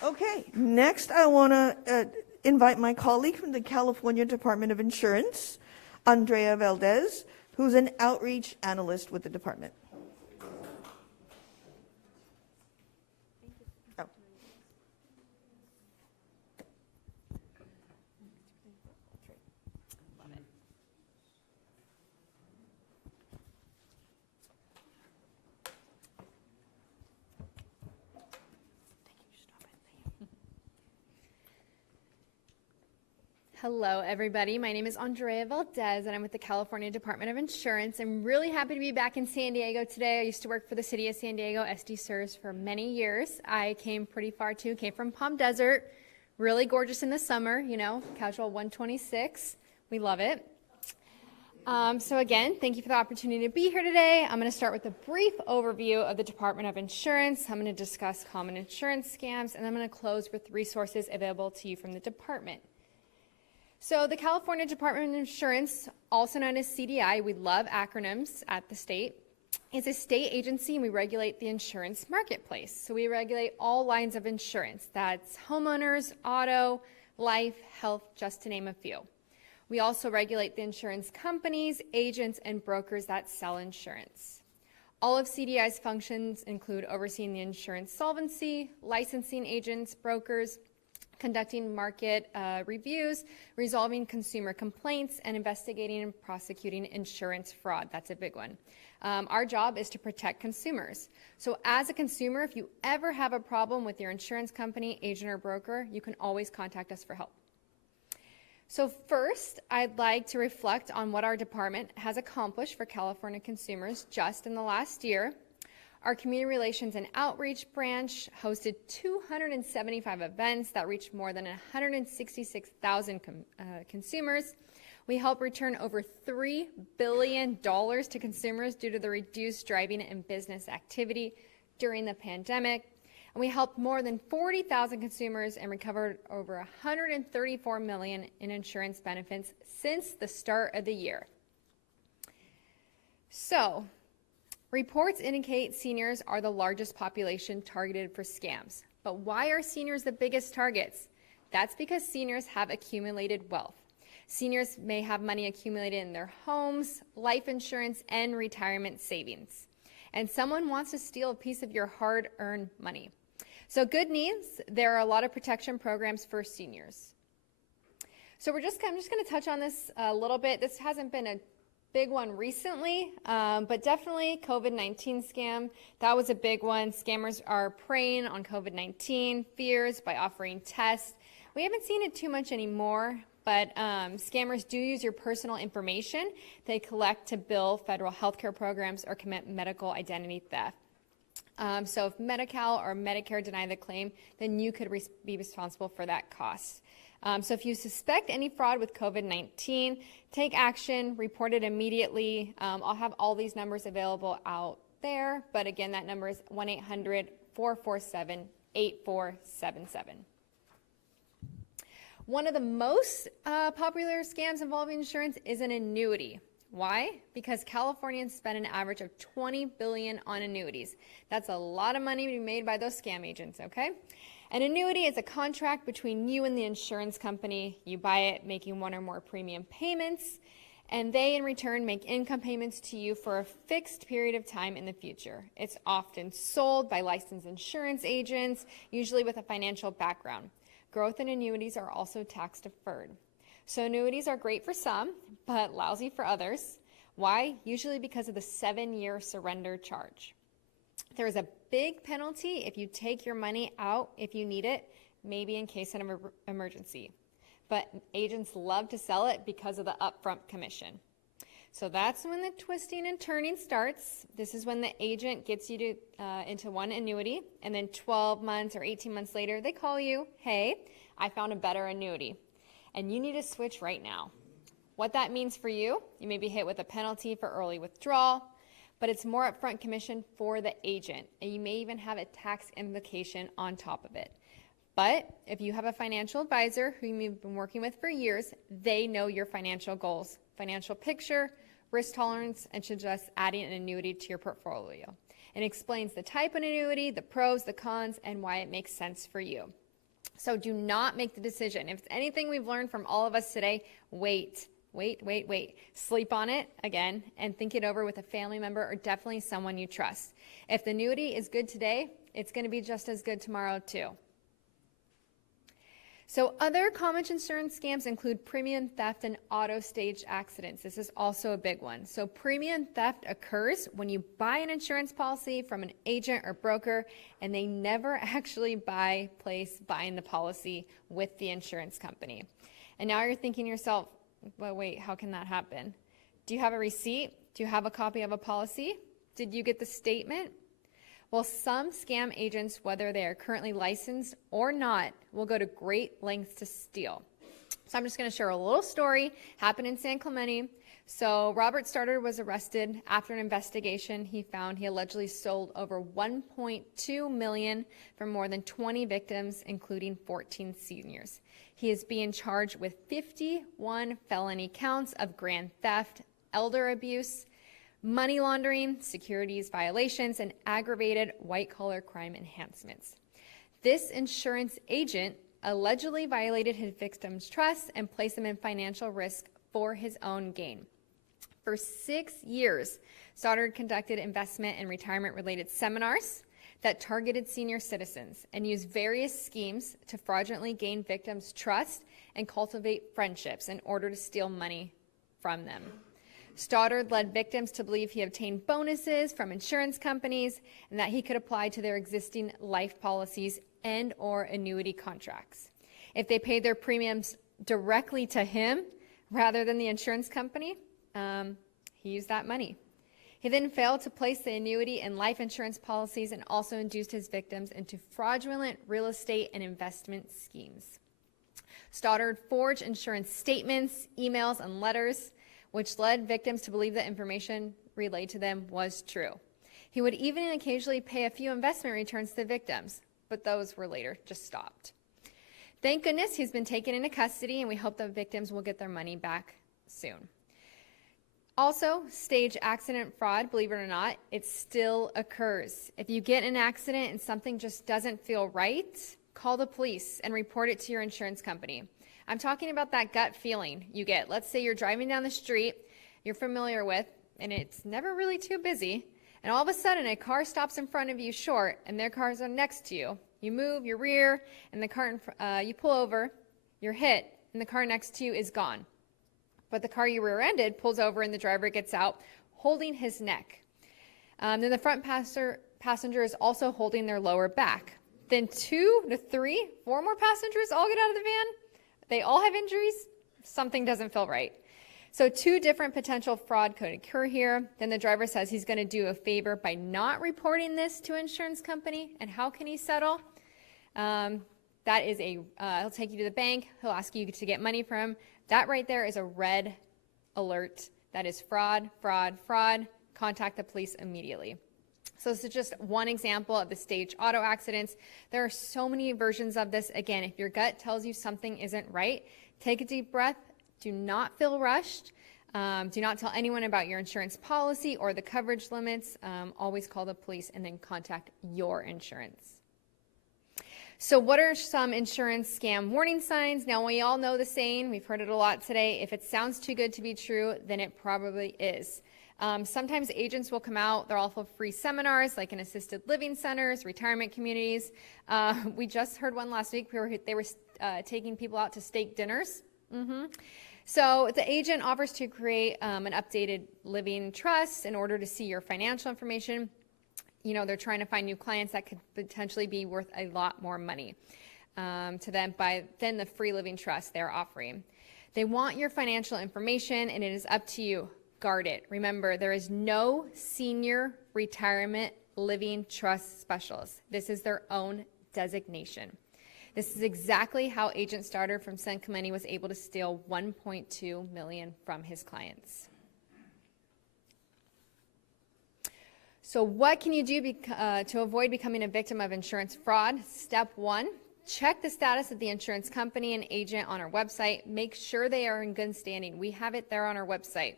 Okay, next I want to invite my colleague from the California Department of Insurance, Andrea Valdez, who's an outreach analyst with the department. Oh. Hello, everybody. My name is Andrea Valdez, and I'm with the California Department of Insurance. I'm really happy to be back in San Diego today. I used to work for the city of San Diego, SD Serves, for many years. I came pretty far, too. Came from Palm Desert. Really gorgeous in the summer, casual 126. We love it. So again, thank you for the opportunity to be here today. I'm going to start with a brief overview of the Department of Insurance. I'm going to discuss common insurance scams, and I'm going to close with resources available to you from the department. So the California Department of Insurance, also known as CDI, we love acronyms at the state, is a state agency, and we regulate the insurance marketplace. So we regulate all lines of insurance. That's homeowners, auto, life, health, just to name a few. We also regulate the insurance companies, agents, and brokers that sell insurance. All of CDI's functions include overseeing the insurance solvency, licensing agents, brokers, conducting market reviews, resolving consumer complaints, and investigating and prosecuting insurance fraud. That's a big one. Our job is to protect consumers. So as a consumer, if you ever have a problem with your insurance company, agent, or broker, you can always contact us for help. So first, I'd like to reflect on what our department has accomplished for California consumers just in the last year. Our Community Relations and Outreach branch hosted 275 events that reached more than 166,000 consumers. We helped return over $3 billion to consumers due to the reduced driving and business activity during the pandemic. And we helped more than 40,000 consumers and recovered over $134 million in insurance benefits since the start of the year. So, reports indicate seniors are the largest population targeted for scams. But why are seniors the biggest targets? That's because seniors have accumulated wealth. Seniors may have money accumulated in their homes, life insurance, and retirement savings. And someone wants to steal a piece of your hard-earned money. So good news, there are a lot of protection programs for seniors. So I'm just going to touch on this a little bit. This hasn't been a big one recently, but definitely COVID-19 scam. That was a big one. Scammers are preying on COVID-19 fears by offering tests. We haven't seen it too much anymore, but scammers do use your personal information. They collect to bill federal healthcare programs or commit medical identity theft. So if Medi-Cal or Medicare deny the claim, then you could be responsible for that cost. So if you suspect any fraud with COVID-19, take action, report it immediately. I'll have all these numbers available out there, but again, that number is 1-800-447-8477. One of the most popular scams involving insurance is an annuity. Why? Because Californians spend an average of $20 billion on annuities. That's a lot of money to be made by those scam agents, okay? An annuity is a contract between you and the insurance company. You buy it making one or more premium payments, and they in return make income payments to you for a fixed period of time in the future. It's often sold by licensed insurance agents, usually with a financial background. Growth in annuities are also tax deferred. So annuities are great for some, but lousy for others. Why? Usually because of the 7-year surrender charge. There is a big penalty if you take your money out if you need it, maybe in case of an emergency. But agents love to sell it because of the upfront commission. So that's when the twisting and turning starts. This is when the agent gets you to, into one annuity, and then 12 months or 18 months later, they call you, hey, I found a better annuity. And you need to switch right now. What that means for you, you may be hit with a penalty for early withdrawal, but it's more upfront commission for the agent, and you may even have a tax implication on top of it. But if you have a financial advisor whom you've been working with for years, they know your financial goals, financial picture, risk tolerance, and suggest adding an annuity to your portfolio. It explains the type of annuity, the pros, the cons, and why it makes sense for you. So do not make the decision. If it's anything we've learned from all of us today, wait. Sleep on it again and think it over with a family member or definitely someone you trust. If the annuity is good today, it's going to be just as good tomorrow too. So other common insurance scams include premium theft and auto stage accidents. This is also a big one. So premium theft occurs when you buy an insurance policy from an agent or broker and they never actually place buying the policy with the insurance company. And now you're thinking to yourself, well, wait, how can that happen? Do you have a receipt? Do you have a copy of a policy? Did you get the statement? Well, some scam agents, whether they are currently licensed or not, will go to great lengths to steal. So I'm just going to share a little story. Happened in San Clemente. So Robert Starter was arrested. After an investigation, he found he allegedly sold over $1.2 million from more than 20 victims, including 14 seniors. He is being charged with 51 felony counts of grand theft, elder abuse, money laundering, securities violations, and aggravated white-collar crime enhancements. This insurance agent allegedly violated his victim's trust and placed them in financial risk for his own gain. For 6 years, Stoddard conducted investment and retirement-related seminars that targeted senior citizens and used various schemes to fraudulently gain victims' trust and cultivate friendships in order to steal money from them. Stoddard led victims to believe he obtained bonuses from insurance companies and that he could apply to their existing life policies and or annuity contracts. If they paid their premiums directly to him rather than the insurance company, he used that money. He then failed to place the annuity and life insurance policies and also induced his victims into fraudulent real estate and investment schemes. Stoddard forged insurance statements, emails, and letters, which led victims to believe the information relayed to them was true. He would even occasionally pay a few investment returns to victims, but those were later just stopped. Thank goodness he's been taken into custody, and we hope the victims will get their money back soon. Also, stage accident fraud, believe it or not, it still occurs. If you get in an accident and something just doesn't feel right, call the police and report it to your insurance company. I'm talking about that gut feeling you get. Let's say you're driving down the street you're familiar with, and it's never really too busy, and all of a sudden a car stops in front of you short, and their cars are next to you. You move your rear, and the car you pull over, you're hit, and the car next to you is gone. But the car you rear-ended pulls over and the driver gets out holding his neck. Then the front passenger is also holding their lower back. Then 2 to 3, 4 more passengers all get out of the van. They all have injuries. Something doesn't feel right. So 2 different potential fraud could occur here. Then the driver says he's going to do a favor by not reporting this to an insurance company. And how can he settle? That is he'll take you to the bank. He'll ask you to get money from him. That right there is a red alert. That is fraud, fraud, fraud. Contact the police immediately. So this is just one example of the stage auto accidents. There are so many versions of this. Again, if your gut tells you something isn't right, take a deep breath. Do not feel rushed. Do not tell anyone about your insurance policy or the coverage limits. Always call the police and then contact your insurance. So what are some insurance scam warning signs? Now, we all know the saying, we've heard it a lot today, if it sounds too good to be true, then it probably is. Sometimes agents will come out, they're offer free seminars like in assisted living centers, retirement communities. We just heard one last week where they were taking people out to steak dinners. So the agent offers to create an updated living trust in order to see your financial information. You know, they're trying to find new clients that could potentially be worth a lot more money to them than the free living trust they're offering. They want your financial information, and it is up to you. Guard it. Remember, there is no senior retirement living trust specialist. This is their own designation. This is exactly how Agent Stoddard from San Clemente was able to steal $1.2 million from his clients. So what can you do to avoid becoming a victim of insurance fraud? Step 1, check the status of the insurance company and agent on our website. Make sure they are in good standing. We have it there on our website.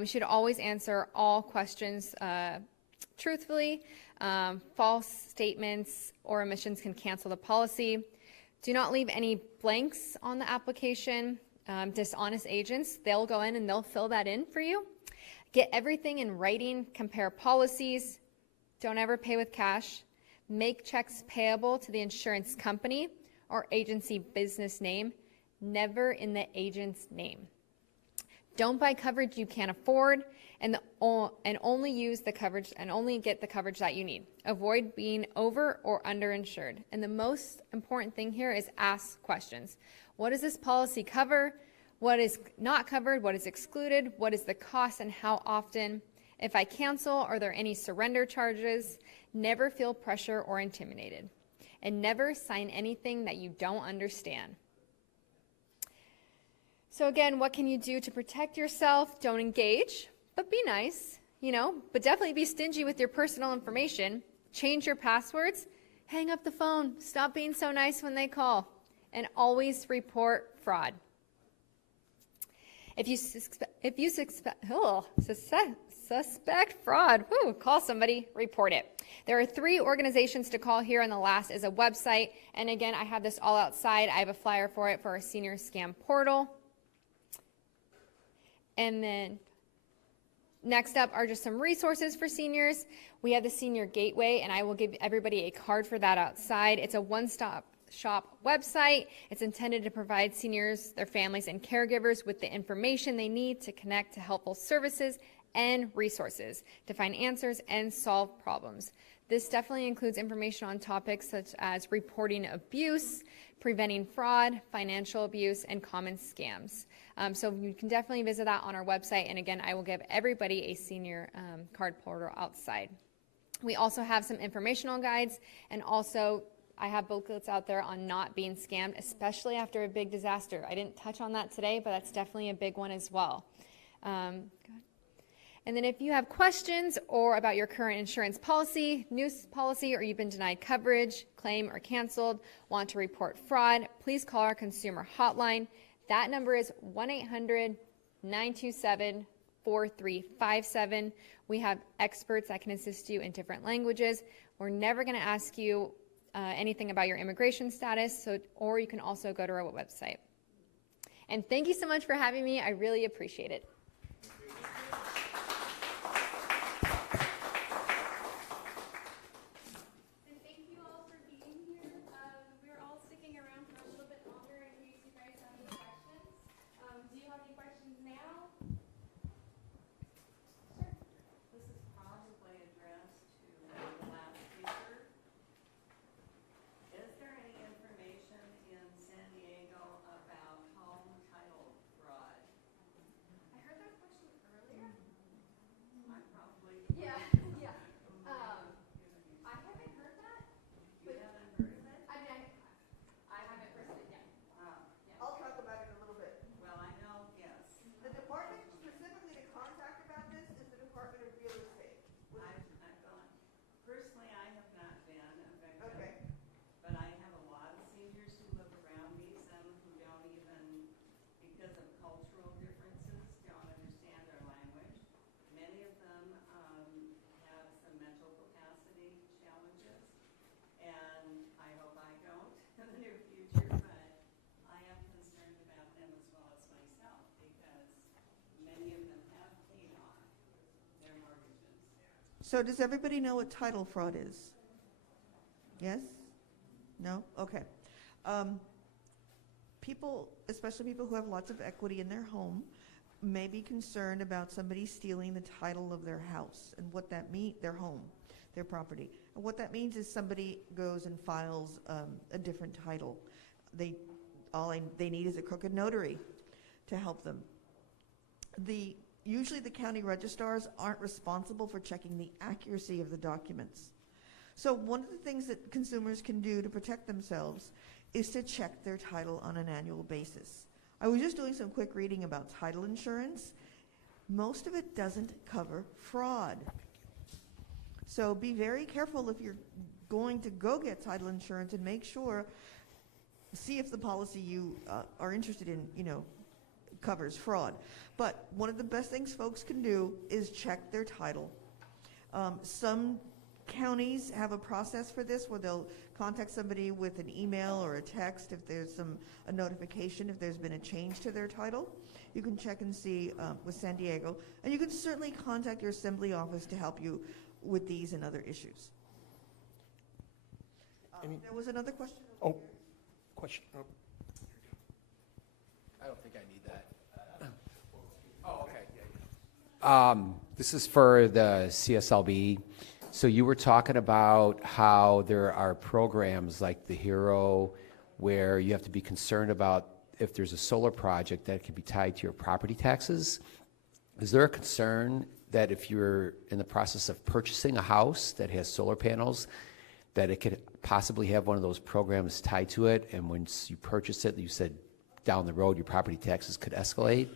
You should always answer all questions truthfully. False statements or omissions can cancel the policy. Do not leave any blanks on the application. Dishonest agents, they'll go in and they'll fill that in for you. Get everything in writing, compare policies, don't ever pay with cash, make checks payable to the insurance company or agency business name, never in the agent's name. Don't buy coverage you can't afford and only use the coverage and only get the coverage that you need. Avoid being over or underinsured. And the most important thing here is ask questions. What does this policy cover? What is not covered? What is excluded? What is the cost and how often? If I cancel, are there any surrender charges? Never feel pressure or intimidated. And never sign anything that you don't understand. So again, what can you do to protect yourself? Don't engage, but be nice, but definitely be stingy with your personal information. Change your passwords. Hang up the phone. Stop being so nice when they call. And always report fraud. If you suspect fraud, call somebody, report it. There are 3 organizations to call here, and the last is a website. And again, I have this all outside. I have a flyer for it for our senior scam portal. And then next up are just some resources for seniors. We have the Senior Gateway, and I will give everybody a card for that outside. It's a one-stop shop website. It's intended to provide seniors, their families, and caregivers with the information they need to connect to helpful services and resources to find answers and solve problems. This definitely includes information on topics such as reporting abuse, preventing fraud, financial abuse, and common scams. So you can definitely visit that on our website. And again, I will give everybody a senior card portal outside. We also have some informational guides, and also I have booklets out there on not being scammed, especially after a big disaster. I didn't touch on that today, but that's definitely a big one as well. And then if you have questions or about your current insurance policy, new policy, or you've been denied coverage, claim, or canceled, want to report fraud, please call our consumer hotline. That number is 1-800-927-4357. We have experts that can assist you in different languages. We're never going to ask you anything about your immigration status, or you can also go to our website. And thank you so much for having me. I really appreciate it. And thank you all for being here. We're all sticking around for a little bit longer in case you guys have any questions. Do you have any questions now? Sure. This is probably addressed to the last speaker. Is there any information in San Diego about home title fraud? I heard that question earlier. I probably. Yeah. I haven't heard that. You haven't heard of it? I haven't heard it yet. I'll talk about it a little bit. Well, I know, yes. The department specifically to contact about this is the Department of Real Estate. I've gone. Personally, I have not been a victim. Okay. But I have a lot of seniors who live around me, some who don't even, because of cultural differences, don't understand our language. Many of them have some mental capacity challenges, and I hope I don't in the near future, but I am concerned about them as well as myself, because many of them have paid off their mortgages. So does everybody know what title fraud is? Yes? No? Okay. People, especially people who have lots of equity in their home, may be concerned about somebody stealing the title of their house and what that means, their home, their property. And what that means is somebody goes and files a different title. They need is a crooked notary to help them. Usually the county registrars aren't responsible for checking the accuracy of the documents. So one of the things that consumers can do to protect themselves is to check their title on an annual basis. I was just doing some quick reading about title insurance. Most of it doesn't cover fraud. So be very careful if you're going to go get title insurance, and make sure, see if the policy you are interested in, covers fraud. But one of the best things folks can do is check their title. Some counties have a process for this where they'll contact somebody with an email or a text if there's a notification if there's been a change to their title. You can check and see with San Diego, and you can certainly contact your assembly office to help you with these and other issues. There was another question. Question. I don't think I need that. Oh, okay. This is for the CSLB. So you were talking about how there are programs like the Hero where you have to be concerned about if there's a solar project that could be tied to your property taxes. Is there a concern that if you're in the process of purchasing a house that has solar panels, that it could possibly have one of those programs tied to it, and once you purchase it, you said down the road your property taxes could escalate?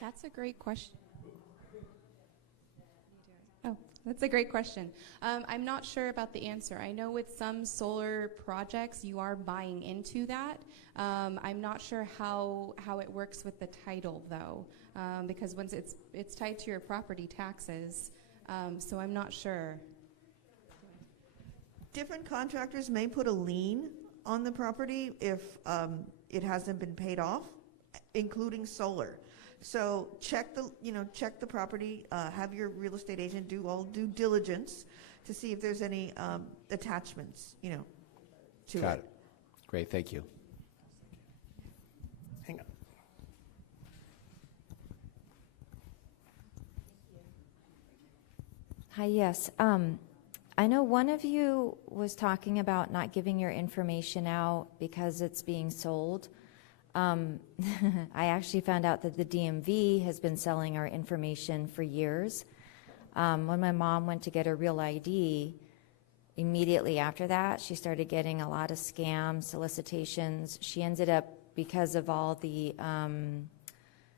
That's a great question. Oh, That's a great question. I'm not sure about the answer. I know with some solar projects, you are buying into that. I'm not sure how it works with the title, though, because once it's tied to your property taxes, so I'm not sure. Different contractors may put a lien on the property if it hasn't been paid off, including solar. So check the property, have your real estate agent do all due diligence to see if there's any attachments, to Got it. it. Great, thank you. Hang on. Hi, yes. I know one of you was talking about not giving your information out because it's being sold. I actually found out that the DMV has been selling our information for years. When my mom went to get her real ID, immediately after that, she started getting a lot of scam solicitations. She ended up, because of all the,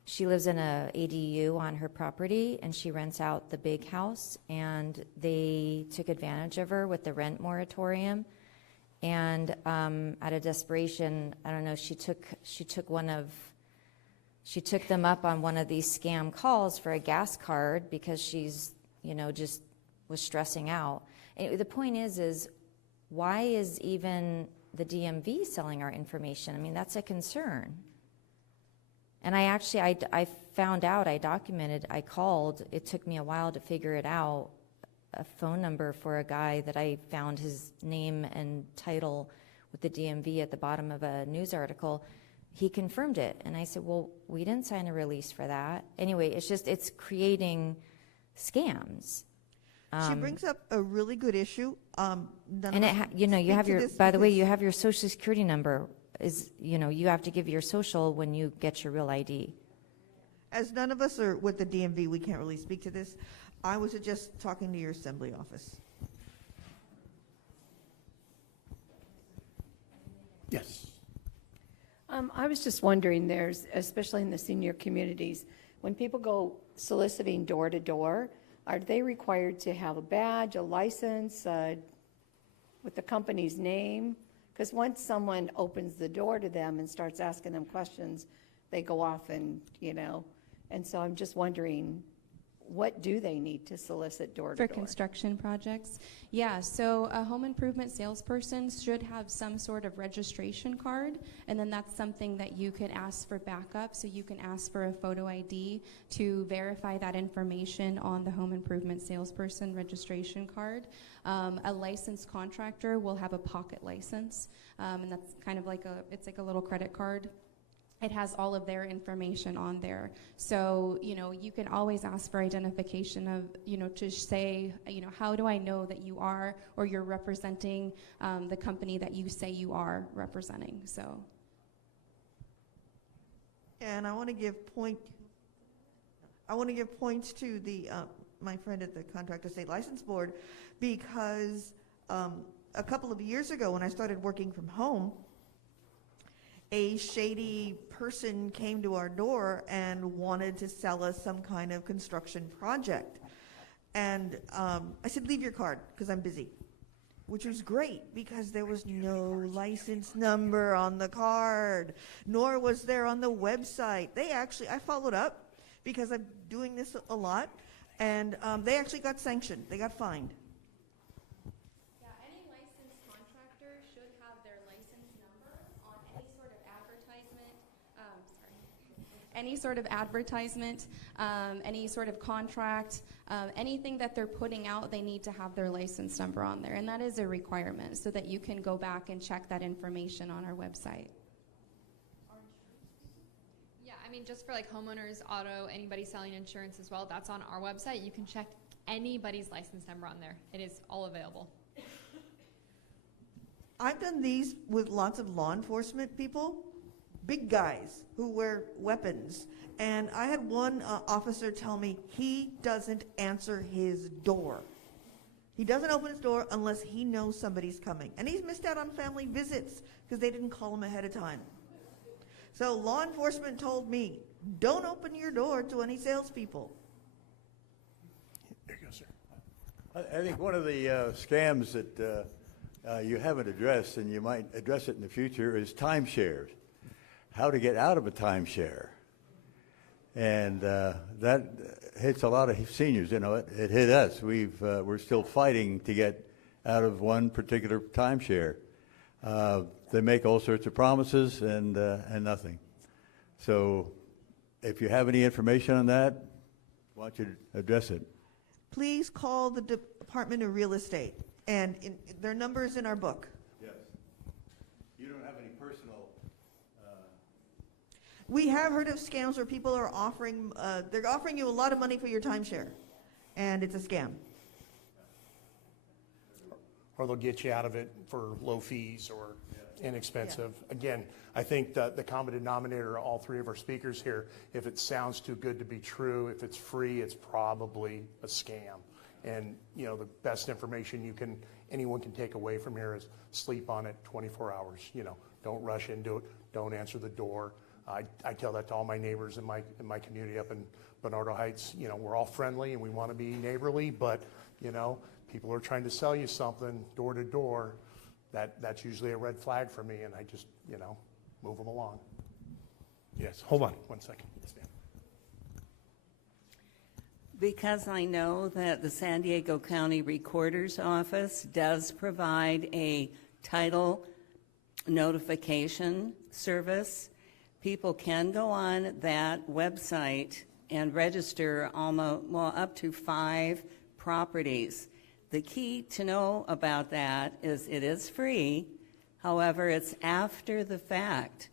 she lives in a ADU on her property, and she rents out the big house, and they took advantage of her with the rent moratorium. And out of desperation, I don't know, she took them up on one of these scam calls for a gas card because she's, just was stressing out. And the point is why is even the DMV selling our information? I mean, that's a concern. And I found out, I documented, I called, it took me a while to figure it out, a phone number for a guy that I found his name and title with the DMV at the bottom of a news article. He confirmed it. And I said, well, we didn't sign a release for that. Anyway, it's creating scams. She brings up a really good issue. You have your, by the way, you have your social security number you have to give your social when you get your real ID. As none of us are with the DMV, we can't really speak to this. I was just talking to your assembly office. Yes. I was just wondering, especially in the senior communities, when people go soliciting door to door, are they required to have a badge, a license, with the company's name? Because once someone opens the door to them and starts asking them questions, they go off and so I'm just wondering, what do they need to solicit door to door? For construction projects? Yeah, so a home improvement salesperson should have some sort of registration card, and then that's something that you can ask for backup. So you can ask for a photo ID to verify that information on the home improvement salesperson registration card. A licensed contractor will have a pocket license, and that's kind of like it's like a little credit card. It has all of their information on there. So, you can always ask for identification of, to say, how do I know that you are or you're representing the company that you say you are representing, so. And I want to give points to the my friend at the Contractor State License Board, because a couple of years ago when I started working from home, a shady person came to our door and wanted to sell us some kind of construction project. And I said, leave your card, because I'm busy, which was great because there was no license number on the card, nor was there on the website. I followed up because I'm doing this a lot, and they actually got sanctioned. They got fined. Yeah, any licensed contractor should have their license number on any sort of advertisement, any sort of advertisement, any sort of contract, anything that they're putting out, they need to have their license number on there. And that is a requirement so that you can go back and check that information on our website. Yeah, I mean, just for like homeowners, auto, anybody selling insurance as well, that's on our website. You can check anybody's license number on there. It is all available. I've done these with lots of law enforcement people, big guys who wear weapons. And I had one officer tell me he doesn't answer his door. He doesn't open his door unless he knows somebody's coming. And he's missed out on family visits because they didn't call him ahead of time. So law enforcement told me, don't open your door to any salespeople. There you go, sir. I think one of the scams that you haven't addressed, and you might address it in the future, is timeshares. How to get out of a timeshare. And that hits a lot of seniors. You know, it hit us. We're still fighting to get out of one particular timeshare. They make all sorts of promises and nothing. So if you have any information on that, I want you to address it. Please call the Department of Real Estate, and their number is in our book. Yes. You don't have any personal... We have heard of scams where people are offering, they're offering you a lot of money for your timeshare, and it's a scam. Or they'll get you out of it for low fees or inexpensive. Again, I think that the common denominator of all three of our speakers here, if it sounds too good to be true, if it's free, it's probably a scam. And you know, the best information anyone can take away from here is sleep on it 24 hours. You know, don't rush into it. Don't answer the door. I tell that to all my neighbors in my community up in Bernardo Heights. You know, we're all friendly and we want to be neighborly, but you know, people are trying to sell you something door to door. That's usually a red flag for me, and I just, you know, move them along. Yes, hold on 1 second. Yes, ma'am. Because I know that the San Diego County Recorder's Office does provide a title notification service, people can go on that website and register up to 5 properties. The key to know about that is it is free. However, it's after the fact.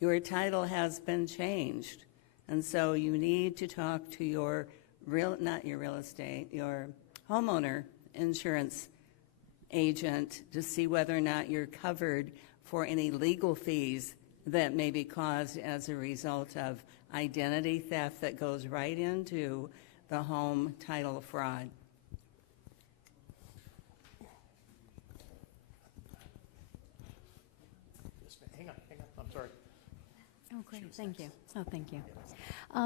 Your title has been changed. And so you need to talk to your your homeowner insurance agent to see whether or not you're covered for any legal fees that may be caused as a result of identity theft that goes right into the home title fraud. Hang on. I'm sorry. Oh, great. Thank you. Oh, thank you.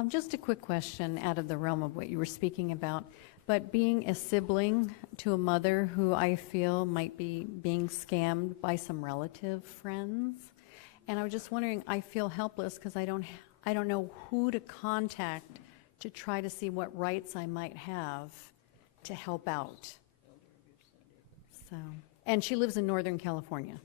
Just a quick question out of the realm of what you were speaking about, but being a sibling to a mother who I feel might be being scammed by some relative friends, and I was just wondering, I feel helpless because I don't know who to contact to try to see what rights I might have to help out. So, and she lives in Northern California.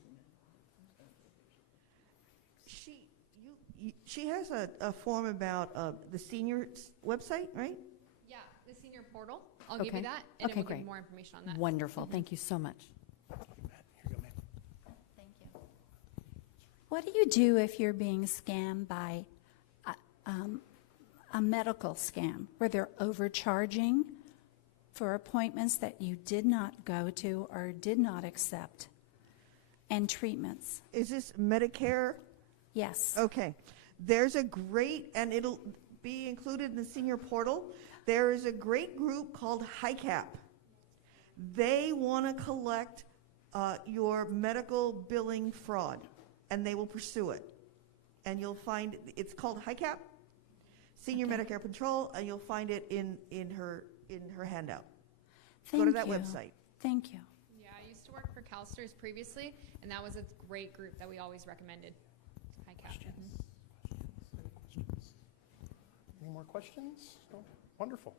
She has a form about the senior website, right? Yeah, the senior portal. I'll give you that, and it will give more information on that. Wonderful. Thank you so much. Thank you. What do you do if you're being scammed by a medical scam where they're overcharging for appointments that you did not go to or did not accept and treatments? Is this Medicare? Yes. Okay. There's a great, and it'll be included in the senior portal, there is a great group called HICAP. They want to collect your medical billing fraud, and they will pursue it. And you'll find, it's called HICAP, Senior Medicare Patrol, and you'll find it in her handout. Go to that website. Thank you. Yeah, I used to work for CalSTRS previously, and that was a great group that we always recommended. Any more questions? No? Wonderful.